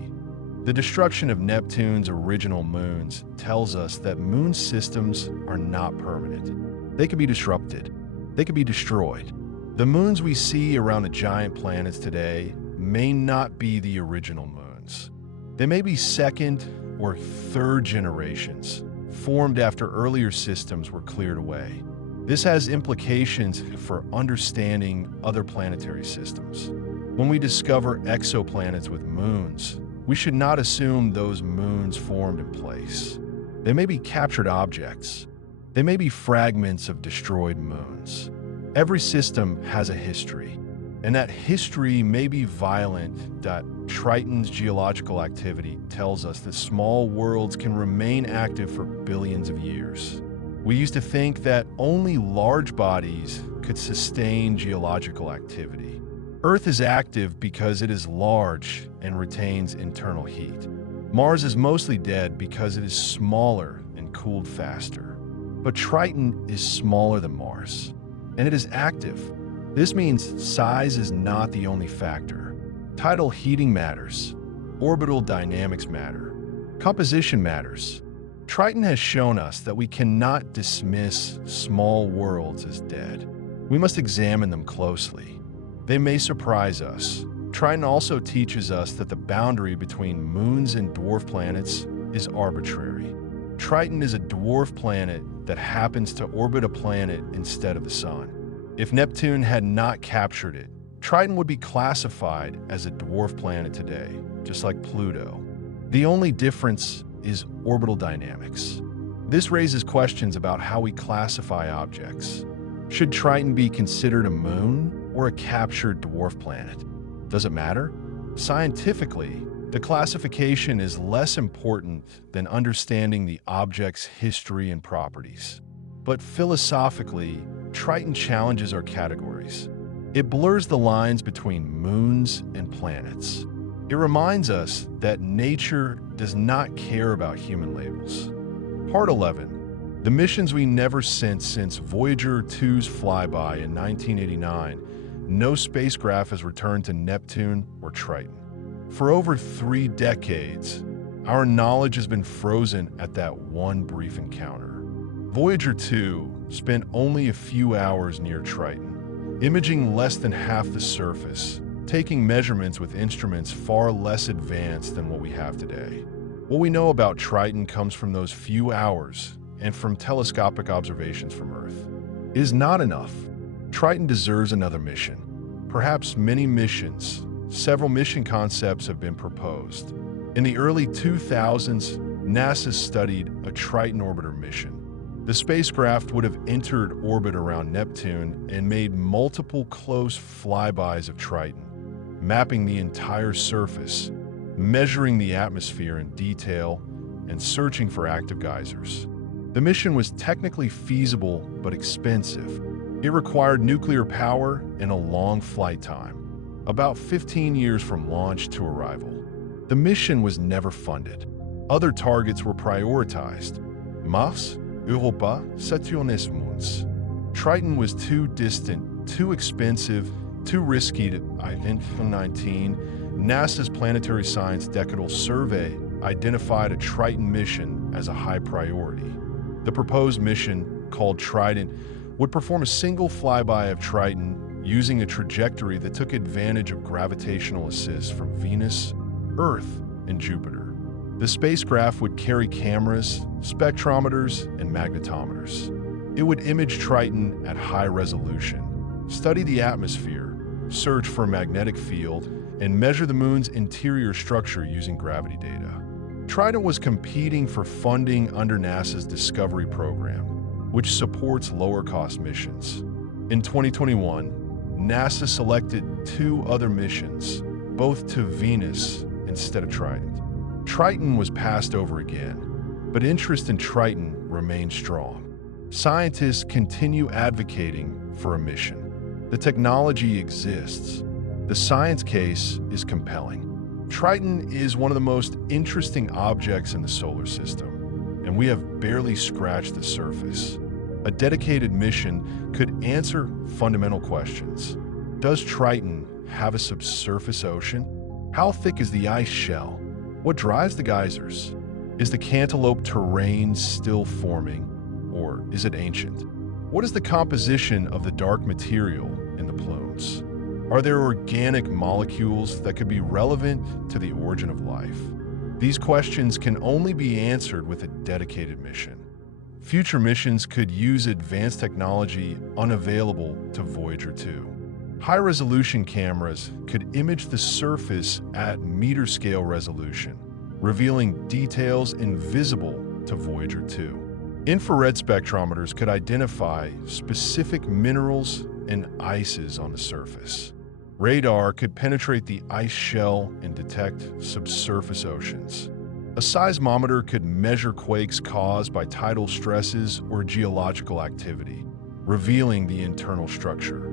The destruction of Neptune's original moons tells us that moon systems are not permanent. They can be disrupted. They can be destroyed. The moons we see around the giant planets today may not be the original moons. They may be second or third generations, formed after earlier systems were cleared away. This has implications for understanding other planetary systems. When we discover exoplanets with moons, we should not assume those moons formed in place. They may be captured objects. They may be fragments of destroyed moons. Every system has a history, and that history may be violent. Triton's geological activity tells us that small worlds can remain active for billions of years. We used to think that only large bodies could sustain geological activity. Earth is active because it is large and retains internal heat. Mars is mostly dead because it is smaller and cooled faster. But Triton is smaller than Mars, and it is active. This means size is not the only factor. Tidal heating matters. Orbital dynamics matter. Composition matters. Triton has shown us that we cannot dismiss small worlds as dead. We must examine them closely. They may surprise us. Triton also teaches us that the boundary between moons and dwarf planets is arbitrary. Triton is a dwarf planet that happens to orbit a planet instead of the Sun. If Neptune had not captured it, Triton would be classified as a dwarf planet today, just like Pluto. The only difference is orbital dynamics. This raises questions about how we classify objects. Should Triton be considered a moon or a captured dwarf planet? Does it matter? Scientifically, the classification is less important than understanding the object's history and properties. But philosophically, Triton challenges our categories. It blurs the lines between moons and planets. It reminds us that nature does not care about human labels. Part 11. The missions we never sent since Voyager 2's flyby in 1989. No spacecraft has returned to Neptune or Triton. For over 3 decades, our knowledge has been frozen at that one brief encounter. Voyager 2 spent only a few hours near Triton, imaging less than half the surface, taking measurements with instruments far less advanced than what we have today. What we know about Triton comes from those few hours and from telescopic observations from Earth. It is not enough. Triton deserves another mission. Perhaps many missions. Several mission concepts have been proposed. In the early 2000s, NASA studied a Triton orbiter mission. The spacecraft would have entered orbit around Neptune and made multiple close flybys of Triton, mapping the entire surface, measuring the atmosphere in detail, and searching for active geysers. The mission was technically feasible but expensive. It required nuclear power and a long flight time, about 15 years from launch to arrival. The mission was never funded. Other targets were prioritized: Mars, Europa, Saturnus Mons. Triton was too distant, too expensive, too risky to identify. 2019, NASA's Planetary Science Decadal Survey identified a Triton mission as a high priority. The proposed mission, called Trident, would perform a single flyby of Triton using a trajectory that took advantage of gravitational assists from Venus, Earth, and Jupiter. The spacecraft would carry cameras, spectrometers, and magnetometers. It would image Triton at high resolution, study the atmosphere, search for a magnetic field, and measure the moon's interior structure using gravity data. Trident was competing for funding under NASA's Discovery program, which supports lower-cost missions. In 2021, NASA selected 2 other missions, both to Venus instead of Trident. Triton was passed over again, but interest in Triton remained strong. Scientists continue advocating for a mission. The technology exists. The science case is compelling. Triton is one of the most interesting objects in the solar system, and we have barely scratched the surface. A dedicated mission could answer fundamental questions. Does Triton have a subsurface ocean? How thick is the ice shell? What drives the geysers? Is the Cantaloupe terrain still forming, or is it ancient? What is the composition of the dark material in the plumes? Are there organic molecules that could be relevant to the origin of life? These questions can only be answered with a dedicated mission. Future missions could use advanced technology unavailable to Voyager 2. High-resolution cameras could image the surface at meter-scale resolution, revealing details invisible to Voyager 2. Infrared spectrometers could identify specific minerals and ices on the surface. Radar could penetrate the ice shell and detect subsurface oceans. A seismometer could measure quakes caused by tidal stresses or geological activity, revealing the internal structure.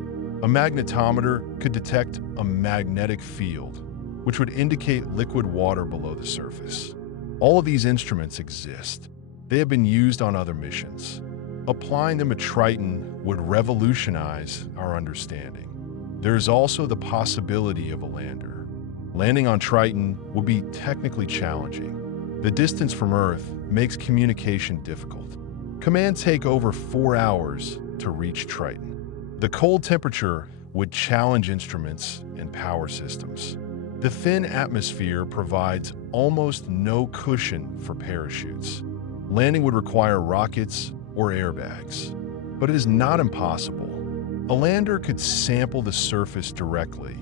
A magnetometer could detect a magnetic field, which would indicate liquid water below the surface. All of these instruments exist. They have been used on other missions. Applying them to Triton would revolutionize our understanding. There is also the possibility of a lander. Landing on Triton would be technically challenging. The distance from Earth makes communication difficult. Command take over 4 hours to reach Triton. The cold temperature would challenge instruments and power systems. The thin atmosphere provides almost no cushion for parachutes. Landing would require rockets or airbags, but it is not impossible. A lander could sample the surface directly,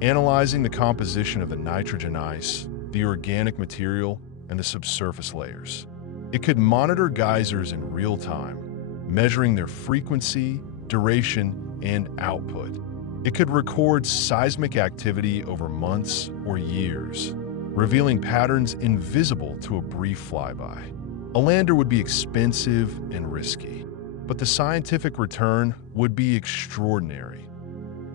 analyzing the composition of the nitrogen ice, the organic material, and the subsurface layers. It could monitor geysers in real time, measuring their frequency, duration, and output. It could record seismic activity over months or years, revealing patterns invisible to a brief flyby. A lander would be expensive and risky, but the scientific return would be extraordinary.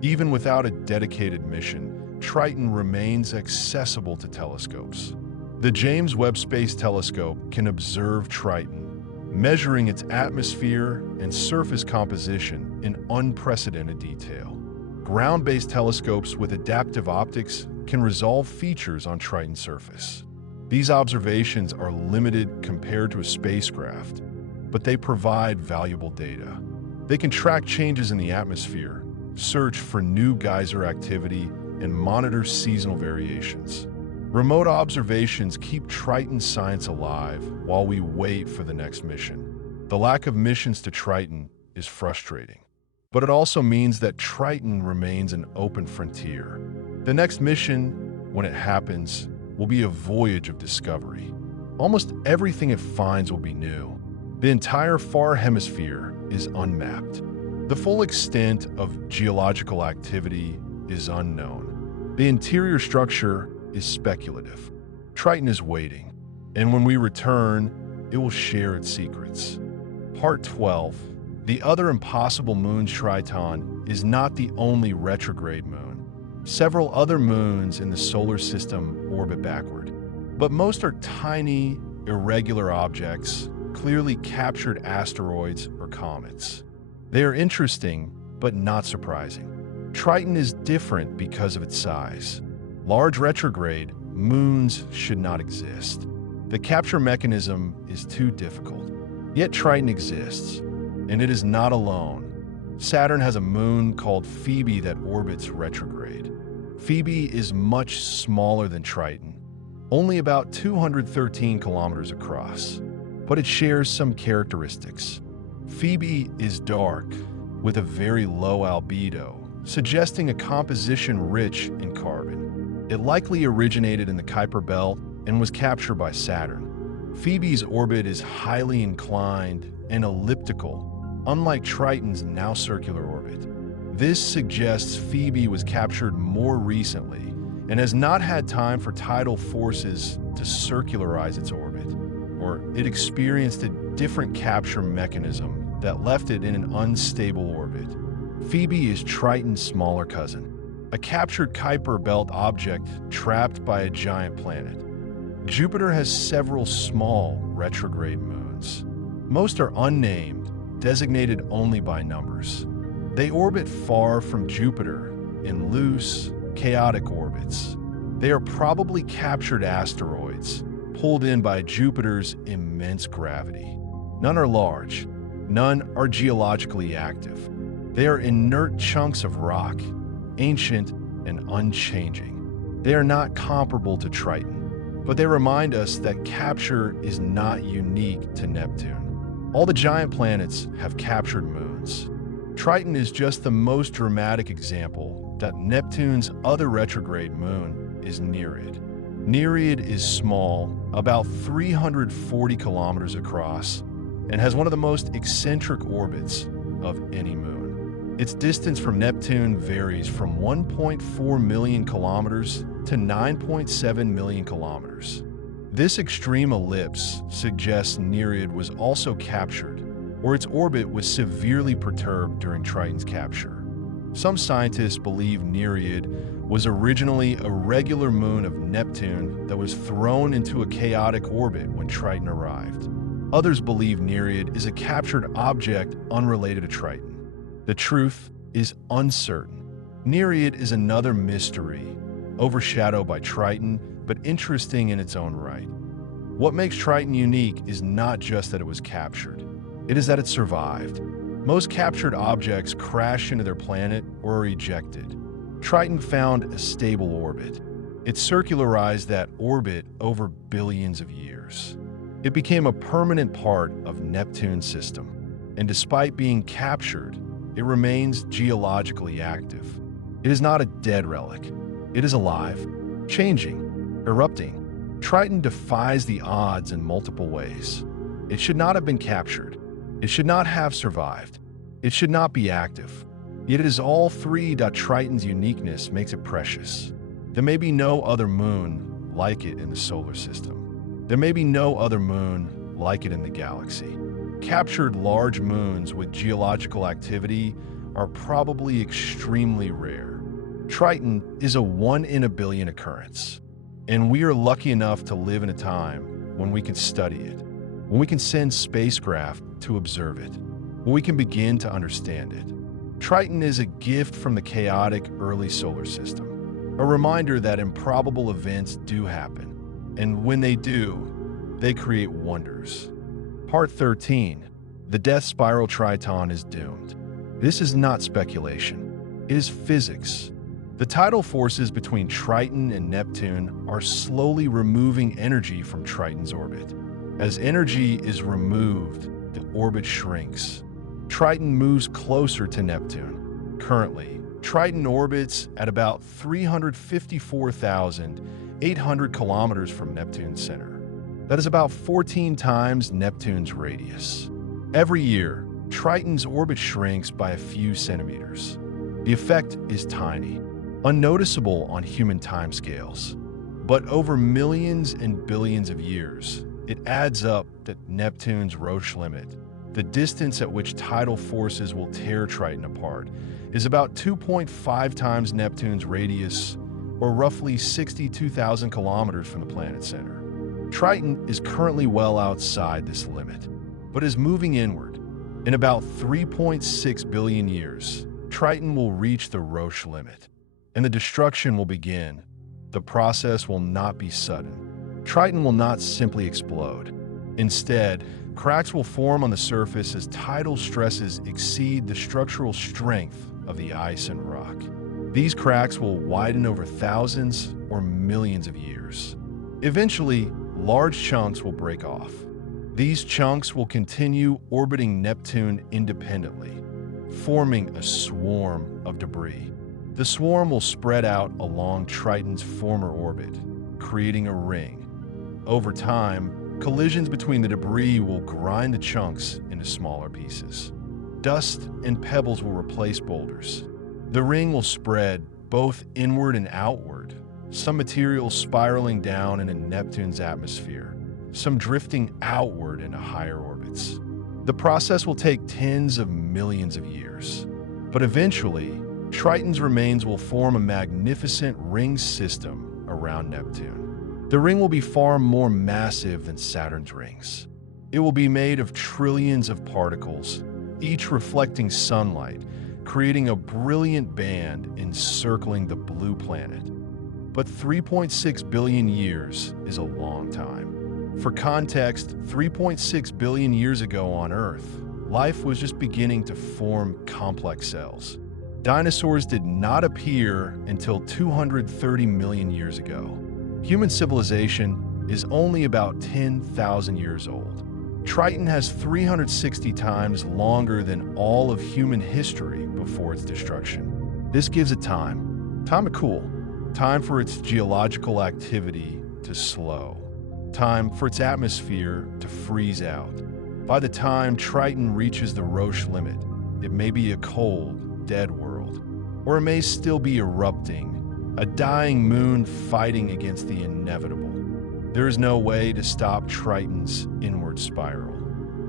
Even without a dedicated mission, Triton remains accessible to telescopes. The James Webb Space Telescope can observe Triton, measuring its atmosphere and surface composition in unprecedented detail. Ground-based telescopes with adaptive optics can resolve features on Triton's surface. These observations are limited compared to a spacecraft, but they provide valuable data. They can track changes in the atmosphere, search for new geyser activity, and monitor seasonal variations. Remote observations keep Triton science alive while we wait for the next mission. The lack of missions to Triton is frustrating, but it also means that Triton remains an open frontier. The next mission, when it happens, will be a voyage of discovery. Almost everything it finds will be new. The entire far hemisphere is unmapped. The full extent of geological activity is unknown. The interior structure is speculative. Triton is waiting, and when we return, it will share its secrets. Part 12. The other impossible moon, Triton, is not the only retrograde moon. Several other moons in the solar system orbit backward, but most are tiny, irregular objects, clearly captured asteroids or comets. They are interesting, but not surprising. Triton is different because of its size. Large retrograde moons should not exist. The capture mechanism is too difficult. Yet Triton exists, and it is not alone. Saturn has a moon called Phoebe that orbits retrograde. Phoebe is much smaller than Triton, only about 213 kilometers across, but it shares some characteristics. Phoebe is dark, with a very low albedo, suggesting a composition rich in carbon. It likely originated in the Kuiper Belt and was captured by Saturn. Phoebe's orbit is highly inclined and elliptical, unlike Triton's now circular orbit. This suggests Phoebe was captured more recently and has not had time for tidal forces to circularize its orbit, or it experienced a different capture mechanism that left it in an unstable orbit. Phoebe is Triton's smaller cousin, a captured Kuiper Belt object trapped by a giant planet. Jupiter has several small retrograde moons. Most are unnamed, designated only by numbers. They orbit far from Jupiter in loose, chaotic orbits. They are probably captured asteroids, pulled in by Jupiter's immense gravity. None are large. None are geologically active. They are inert chunks of rock, ancient and unchanging. They are not comparable to Triton, but they remind us that capture is not unique to Neptune. All the giant planets have captured moons. Triton is just the most dramatic example that Neptune's other retrograde moon is Nereid. Nereid is small, about 340 kilometers across, and has one of the most eccentric orbits of any moon. Its distance from Neptune varies from 1.4 million kilometers to 9.7 million kilometers. This extreme ellipse suggests Nereid was also captured, or its orbit was severely perturbed during Triton's capture. Some scientists believe Nereid was originally a regular moon of Neptune that was thrown into a chaotic orbit when Triton arrived. Others believe Nereid is a captured object unrelated to Triton. The truth is uncertain. Nereid is another mystery, overshadowed by Triton, but interesting in its own right. What makes Triton unique is not just that it was captured. It is that it survived. Most captured objects crash into their planet or are ejected. Triton found a stable orbit. It circularized that orbit over billions of years. It became a permanent part of Neptune's system, and despite being captured, it remains geologically active. It is not a dead relic. It is alive, changing, erupting. Triton defies the odds in multiple ways. It should not have been captured. It should not have survived. It should not be active. Yet it is all three that Triton's uniqueness makes it precious. There may be no other moon like it in the solar system. There may be no other moon like it in the galaxy. Captured large moons with geological activity are probably extremely rare. Triton is a 1 in a billion occurrence, and we are lucky enough to live in a time when we can study it, when we can send spacecraft to observe it, when we can begin to understand it. Triton is a gift from the chaotic early solar system, a reminder that improbable events do happen, and when they do, they create wonders. Part 13. The Death Spiral Triton is doomed. This is not speculation. It is physics. The tidal forces between Triton and Neptune are slowly removing energy from Triton's orbit. As energy is removed, the orbit shrinks. Triton moves closer to Neptune. Currently, Triton orbits at about 354,800 kilometers from Neptune's center. That is about 14 times Neptune's radius. Every year, Triton's orbit shrinks by a few centimeters. The effect is tiny, unnoticeable on human timescales, but over millions and billions of years, it adds up that Neptune's Roche limit, the distance at which tidal forces will tear Triton apart, is about 2.5 times Neptune's radius, or roughly 62,000 kilometers from the planet's center. Triton is currently well outside this limit, but is moving inward. In about 3.6 billion years, Triton will reach the Roche limit, and the destruction will begin. The process will not be sudden. Triton will not simply explode. Instead, cracks will form on the surface as tidal stresses exceed the structural strength of the ice and rock. These cracks will widen over thousands or millions of years. Eventually, large chunks will break off. These chunks will continue orbiting Neptune independently, forming a swarm of debris. The swarm will spread out along Triton's former orbit, creating a ring. Over time, collisions between the debris will grind the chunks into smaller pieces. Dust and pebbles will replace boulders. The ring will spread both inward and outward, some materials spiraling down into Neptune's atmosphere, some drifting outward into higher orbits. The process will take tens of millions of years, but eventually, Triton's remains will form a magnificent ring system around Neptune. The ring will be far more massive than Saturn's rings. It will be made of trillions of particles, each reflecting sunlight, creating a brilliant band encircling the blue planet. But 3.6 billion years is a long time. For context, 3.6 billion years ago on Earth, life was just beginning to form complex cells. Dinosaurs did not appear until 230 million years ago. Human civilization is only about 10,000 years old. Triton has 360 times longer than all of human history before its destruction. This gives it time to cool, time for its geological activity to slow, time for its atmosphere to freeze out. By the time Triton reaches the Roche limit, it may be a cold, dead world, or it may still be erupting, a dying moon fighting against the inevitable. There is no way to stop Triton's inward spiral.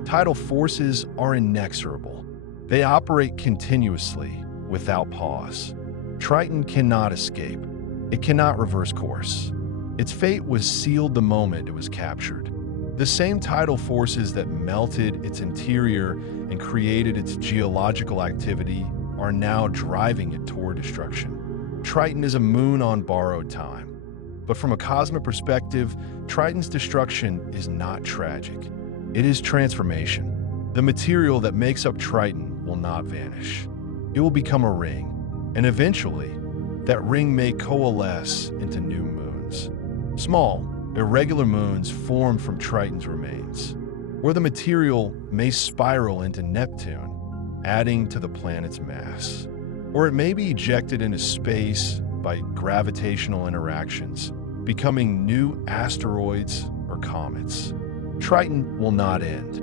Tidal forces are inexorable. They operate continuously, without pause. Triton cannot escape. It cannot reverse course. Its fate was sealed the moment it was captured. The same tidal forces that melted its interior and created its geological activity are now driving it toward destruction. Triton is a moon on borrowed time. But from a cosmic perspective, Triton's destruction is not tragic. It is transformation. The material that makes up Triton will not vanish. It will become a ring, and eventually, that ring may coalesce into new moons. Small, irregular moons formed from Triton's remains, where the material may spiral into Neptune, adding to the planet's mass. Or it may be ejected into space by gravitational interactions, becoming new asteroids or comets. Triton will not end.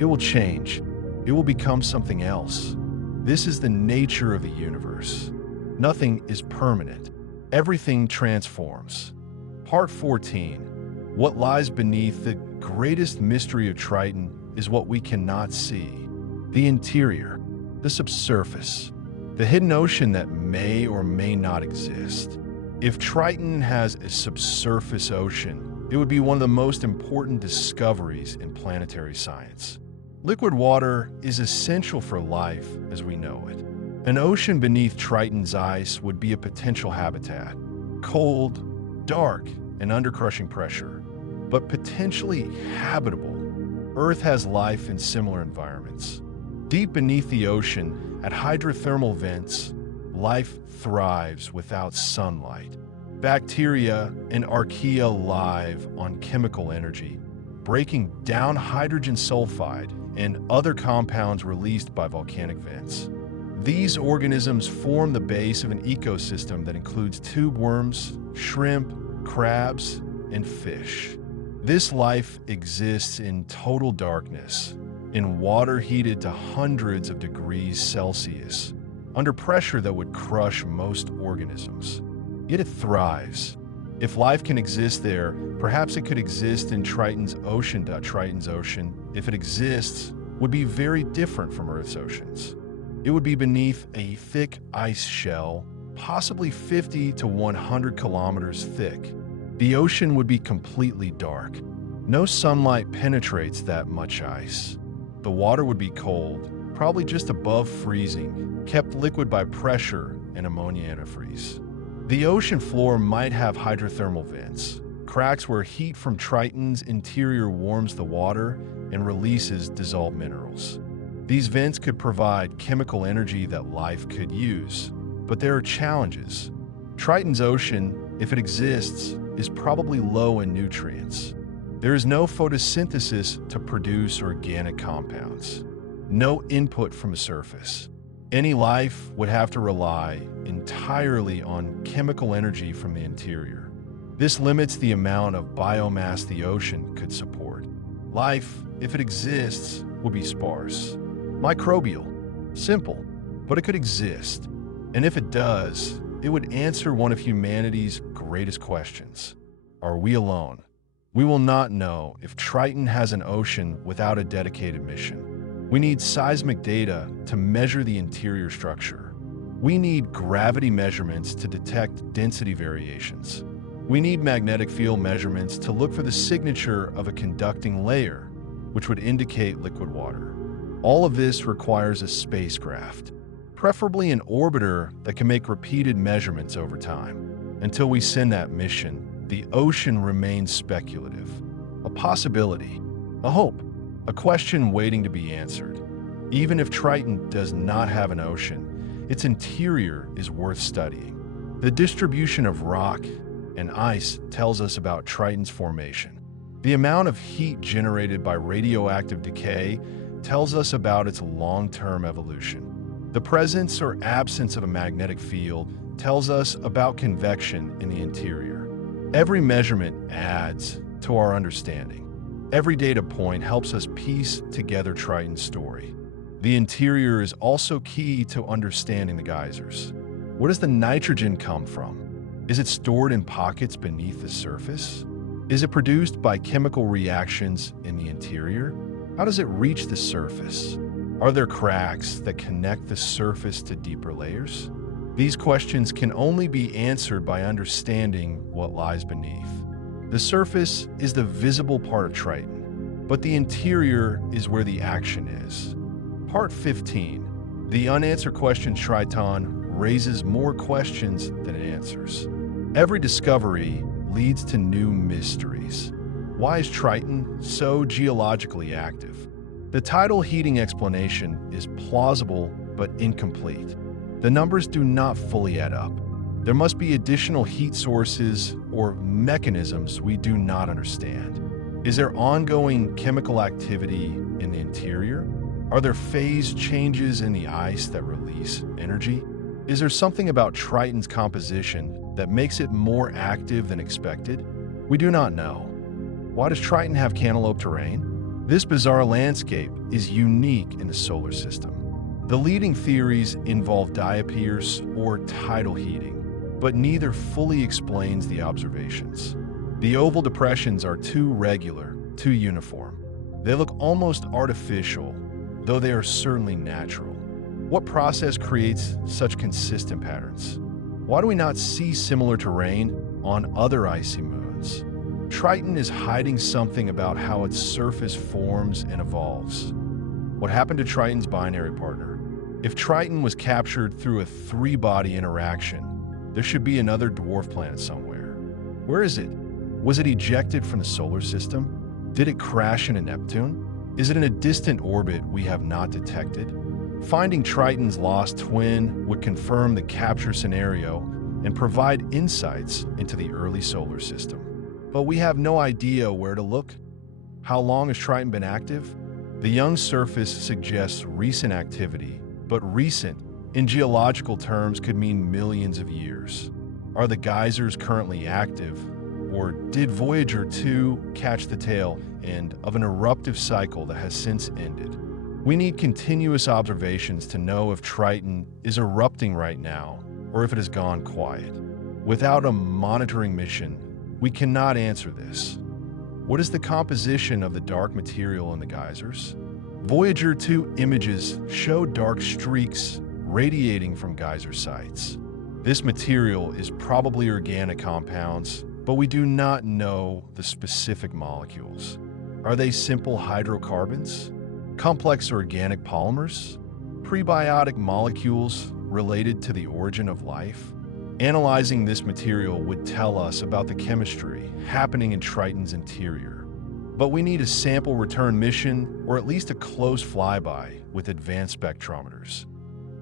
It will change. It will become something else. This is the nature of the universe. Nothing is permanent. Everything transforms. Part 14. What lies beneath the greatest mystery of Triton is what we cannot see. The interior, the subsurface, the hidden ocean that may or may not exist. If Triton has a subsurface ocean, it would be one of the most important discoveries in planetary science. Liquid water is essential for life as we know it. An ocean beneath Triton's ice would be a potential habitat. Cold, dark, and under crushing pressure, but potentially habitable. Earth has life in similar environments. Deep beneath the ocean, at hydrothermal vents, life thrives without sunlight. Bacteria and archaea live on chemical energy, breaking down hydrogen sulfide and other compounds released by volcanic vents. These organisms form the base of an ecosystem that includes tube worms, shrimp, crabs, and fish. This life exists in total darkness, in water heated to hundreds of degrees Celsius, under pressure that would crush most organisms. Yet it thrives. If life can exist there, perhaps it could exist in Triton's ocean. Triton's ocean, if it exists, would be very different from Earth's oceans. It would be beneath a thick ice shell, possibly 50 to 100 kilometers thick. The ocean would be completely dark. No sunlight penetrates that much ice. The water would be cold, probably just above freezing, kept liquid by pressure and ammonia antifreeze. The ocean floor might have hydrothermal vents, cracks where heat from Triton's interior warms the water and releases dissolved minerals. These vents could provide chemical energy that life could use, but there are challenges. Triton's ocean, if it exists, is probably low in nutrients. There is no photosynthesis to produce organic compounds, no input from the surface. Any life would have to rely entirely on chemical energy from the interior. This limits the amount of biomass the ocean could support. Life, if it exists, will be sparse. Microbial, simple, but it could exist. And if it does, it would answer one of humanity's greatest questions. Are we alone? We will not know if Triton has an ocean without a dedicated mission. We need seismic data to measure the interior structure. We need gravity measurements to detect density variations. We need magnetic field measurements to look for the signature of a conducting layer, which would indicate liquid water. All of this requires a spacecraft, preferably an orbiter that can make repeated measurements over time. Until we send that mission, the ocean remains speculative, a possibility, a hope, a question waiting to be answered. Even if Triton does not have an ocean, its interior is worth studying. The distribution of rock and ice tells us about Triton's formation. The amount of heat generated by radioactive decay tells us about its long-term evolution. The presence or absence of a magnetic field tells us about convection in the interior. Every measurement adds to our understanding. Every data point helps us piece together Triton's story. The interior is also key to understanding the geysers. Where does the nitrogen come from? Is it stored in pockets beneath the surface? Is it produced by chemical reactions in the interior? How does it reach the surface? Are there cracks that connect the surface to deeper layers? These questions can only be answered by understanding what lies beneath. The surface is the visible part of Triton, but the interior is where the action is. Part 15. The unanswered questions Triton raises more questions than it answers. Every discovery leads to new mysteries. Why is Triton so geologically active? The tidal heating explanation is plausible but incomplete. The numbers do not fully add up. There must be additional heat sources or mechanisms we do not understand. Is there ongoing chemical activity in the interior? Are there phase changes in the ice that release energy? Is there something about Triton's composition that makes it more active than expected? We do not know. Why does Triton have cantaloupe terrain? This bizarre landscape is unique in the solar system. The leading theories involve diapirs or tidal heating, but neither fully explains the observations. The oval depressions are too regular, too uniform. They look almost artificial, though they are certainly natural. What process creates such consistent patterns? Why do we not see similar terrain on other icy moons? Triton is hiding something about how its surface forms and evolves. What happened to Triton's binary partner? If Triton was captured through a three-body interaction, there should be another dwarf planet somewhere. Where is it? Was it ejected from the solar system? Did it crash into Neptune? Is it in a distant orbit we have not detected? Finding Triton's lost twin would confirm the capture scenario and provide insights into the early solar system. But we have no idea where to look. How long has Triton been active? The young surface suggests recent activity, but recent, in geological terms, could mean millions of years. Are the geysers currently active, or did Voyager 2 catch the tail end of an eruptive cycle that has since ended? We need continuous observations to know if Triton is erupting right now, or if it has gone quiet. Without a monitoring mission, we cannot answer this. What is the composition of the dark material in the geysers? Voyager 2 images show dark streaks radiating from geyser sites. This material is probably organic compounds, but we do not know the specific molecules. Are they simple hydrocarbons? Complex organic polymers? Prebiotic molecules related to the origin of life? Analyzing this material would tell us about the chemistry happening in Triton's interior. But we need a sample return mission, or at least a close flyby with advanced spectrometers.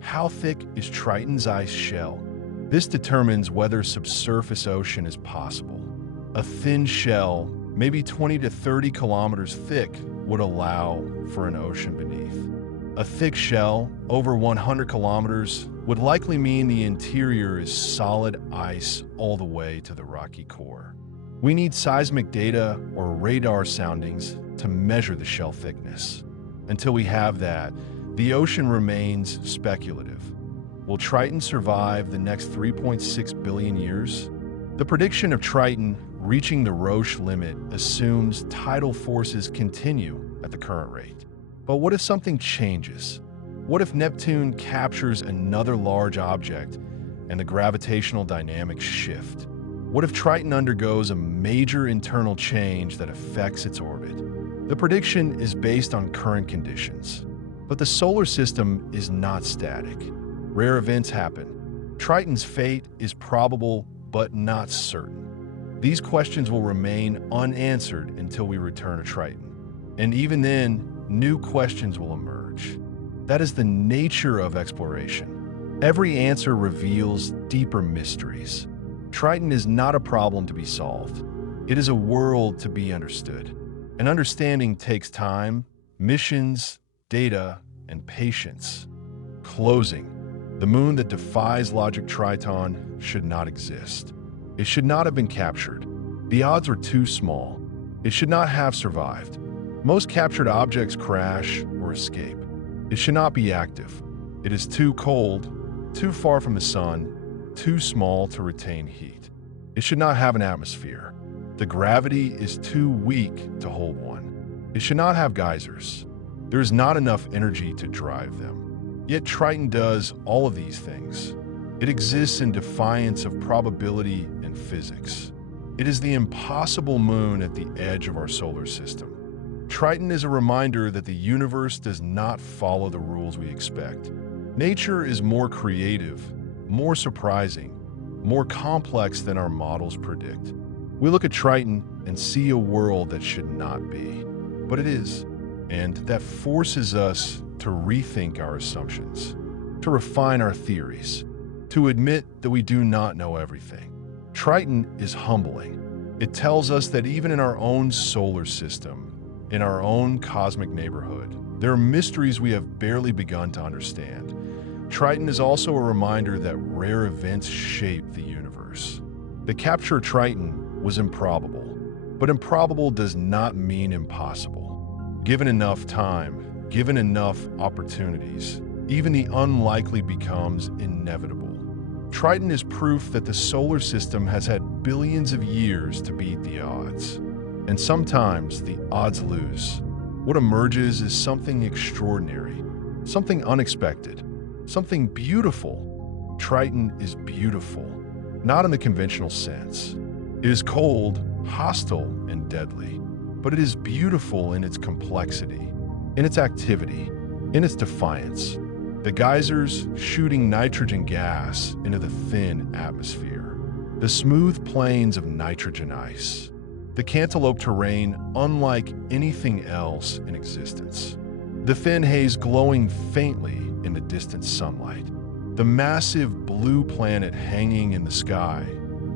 How thick is Triton's ice shell? This determines whether subsurface ocean is possible. A thin shell, maybe 20 to 30 kilometers thick, would allow for an ocean beneath. A thick shell, over 100 kilometers, would likely mean the interior is solid ice all the way to the rocky core. We need seismic data or radar soundings to measure the shell thickness. Until we have that, the ocean remains speculative. Will Triton survive the next 3.6 billion years? The prediction of Triton reaching the Roche limit assumes tidal forces continue at the current rate. But what if something changes? What if Neptune captures another large object and the gravitational dynamics shift? What if Triton undergoes a major internal change that affects its orbit? The prediction is based on current conditions. But the solar system is not static. Rare events happen. Triton's fate is probable but not certain. These questions will remain unanswered until we return to Triton. And even then, new questions will emerge. That is the nature of exploration. Every answer reveals deeper mysteries. Triton is not a problem to be solved. It is a world to be understood. And understanding takes time, missions, data, and patience. Closing. The moon that defies logic Triton should not exist. It should not have been captured. The odds were too small. It should not have survived. Most captured objects crash or escape. It should not be active. It is too cold, too far from the sun, too small to retain heat. It should not have an atmosphere. The gravity is too weak to hold one. It should not have geysers. There is not enough energy to drive them. Yet Triton does all of these things. It exists in defiance of probability and physics. It is the impossible moon at the edge of our solar system. Triton is a reminder that the universe does not follow the rules we expect. Nature is more creative, more surprising, more complex than our models predict. We look at Triton and see a world that should not be, but it is, and that forces us to rethink our assumptions, to refine our theories, to admit that we do not know everything. Triton is humbling. It tells us that even in our own solar system, in our own cosmic neighborhood, there are mysteries we have barely begun to understand. Triton is also a reminder that rare events shape the universe. The capture of Triton was improbable, but improbable does not mean impossible. Given enough time, given enough opportunities, even the unlikely becomes inevitable. Triton is proof that the solar system has had billions of years to beat the odds. And sometimes the odds lose. What emerges is something extraordinary, something unexpected, something beautiful. Triton is beautiful, not in the conventional sense. It is cold, hostile, and deadly, but it is beautiful in its complexity, in its activity, in its defiance. The geysers shooting nitrogen gas into the thin atmosphere. The smooth plains of nitrogen ice. The cantaloupe terrain unlike anything else in existence. The thin haze glowing faintly in the distant sunlight. The massive blue planet hanging in the sky,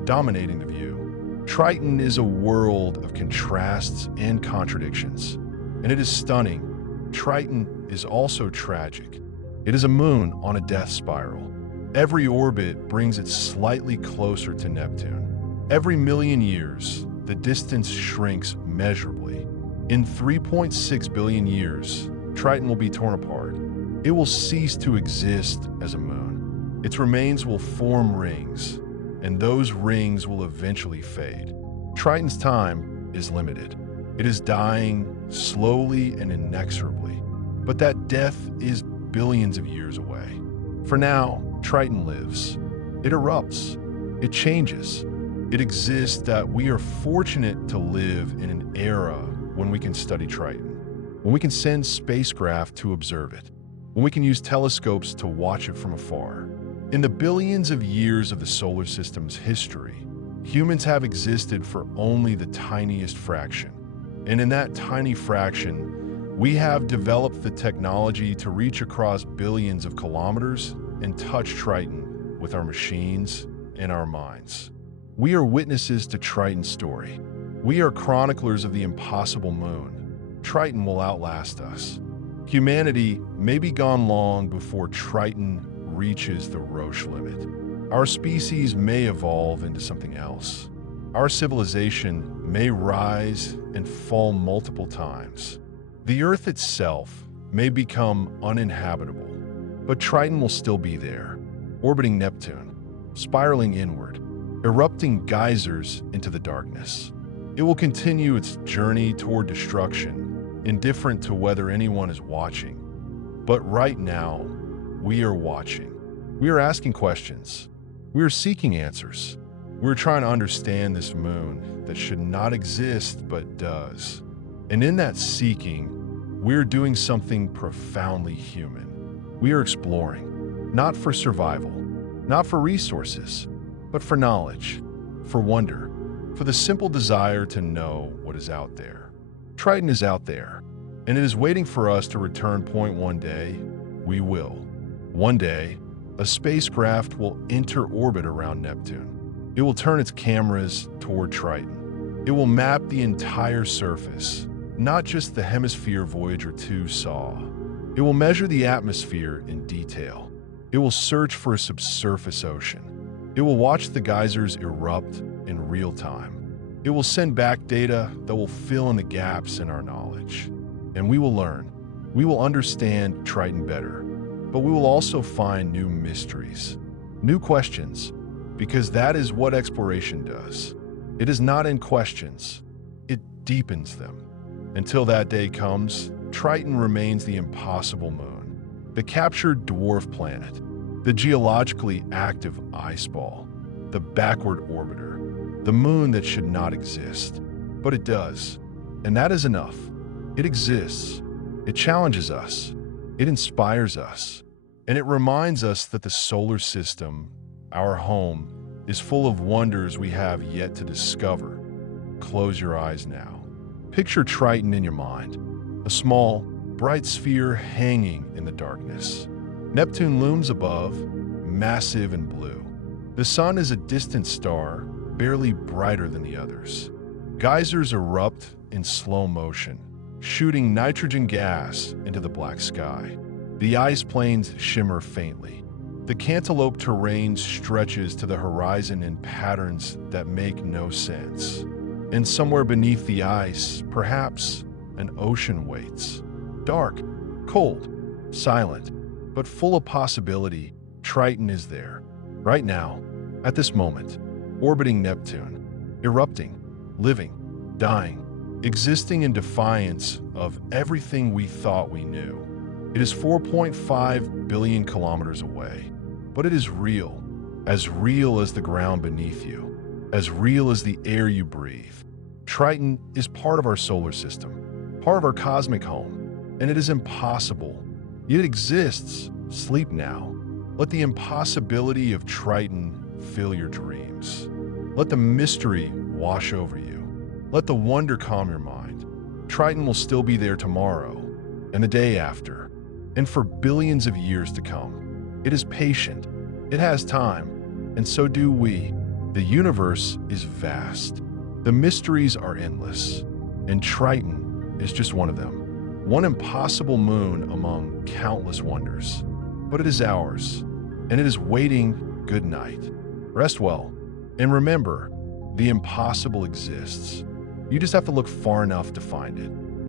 dominating the view. Triton is a world of contrasts and contradictions, and it is stunning. Triton is also tragic. It is a moon on a death spiral. Every orbit brings it slightly closer to Neptune. Every million years, the distance shrinks measurably. In 3.6 billion years, Triton will be torn apart. It will cease to exist as a moon. Its remains will form rings, and those rings will eventually fade. Triton's time is limited. It is dying slowly and inexorably, but that death is billions of years away. For now, Triton lives. It erupts. It changes. It exists that we are fortunate to live in an era when we can study Triton, when we can send spacecraft to observe it, when we can use telescopes to watch it from afar. In the billions of years of the solar system's history, humans have existed for only the tiniest fraction. And in that tiny fraction, we have developed the technology to reach across billions of kilometers and touch Triton with our machines and our minds. We are witnesses to Triton's story. We are chroniclers of the impossible moon. Triton will outlast us. Humanity may be gone long before Triton reaches the Roche limit. Our species may evolve into something else. Our civilization may rise and fall multiple times. The Earth itself may become uninhabitable, but Triton will still be there. orbiting Neptune, spiraling inward, erupting geysers into the darkness. It will continue its journey toward destruction, indifferent to whether anyone is watching. But right now, we are watching. We are asking questions. We are seeking answers. We are trying to understand this moon that should not exist but does. And in that seeking, we are doing something profoundly human. We are exploring, not for survival, not for resources, but for knowledge, for wonder, for the simple desire to know what is out there. Triton is out there, and it is waiting for us to return point one day. We will. One day, a spacecraft will enter orbit around Neptune. It will turn its cameras toward Triton. It will map the entire surface, not just the hemisphere Voyager 2 saw. It will measure the atmosphere in detail. It will search for a subsurface ocean. It will watch the geysers erupt in real time. It will send back data that will fill in the gaps in our knowledge. And we will learn. We will understand Triton better. But we will also find new mysteries, new questions, because that is what exploration does. It is not in questions. It deepens them. Until that day comes, Triton remains the impossible moon, the captured dwarf planet, the geologically active ice ball, the backward orbiter, the moon that should not exist. But it does, and that is enough. It exists. It challenges us. It inspires us. And it reminds us that the solar system, our home, is full of wonders we have yet to discover. Close your eyes now. Picture Triton in your mind, a small, bright sphere hanging in the darkness. Neptune looms above, massive and blue. The sun is a distant star, barely brighter than the others. Geysers erupt in slow motion, shooting nitrogen gas into the black sky. The ice plains shimmer faintly. The cantaloupe terrain stretches to the horizon in patterns that make no sense. And somewhere beneath the ice, perhaps, an ocean waits. Dark, cold, silent, but full of possibility. Triton is there, right now, at this moment, orbiting Neptune, erupting, living, dying, existing in defiance of everything we thought we knew. It is 4.5 billion kilometers away, but it is real as the ground beneath you, as real as the air you breathe. Triton is part of our solar system, part of our cosmic home, and it is impossible, yet it exists. Sleep now. Let the impossibility of Triton fill your dreams. Let the mystery wash over you. Let the wonder calm your mind. Triton will still be there tomorrow, and the day after, and for billions of years to come. It is patient, it has time, and so do we. The universe is vast. The mysteries are endless, and Triton is just one of them. One impossible moon among countless wonders. But it is ours, and it is waiting. Good night. Rest well, and remember, the impossible exists. You just have to look far enough to find it.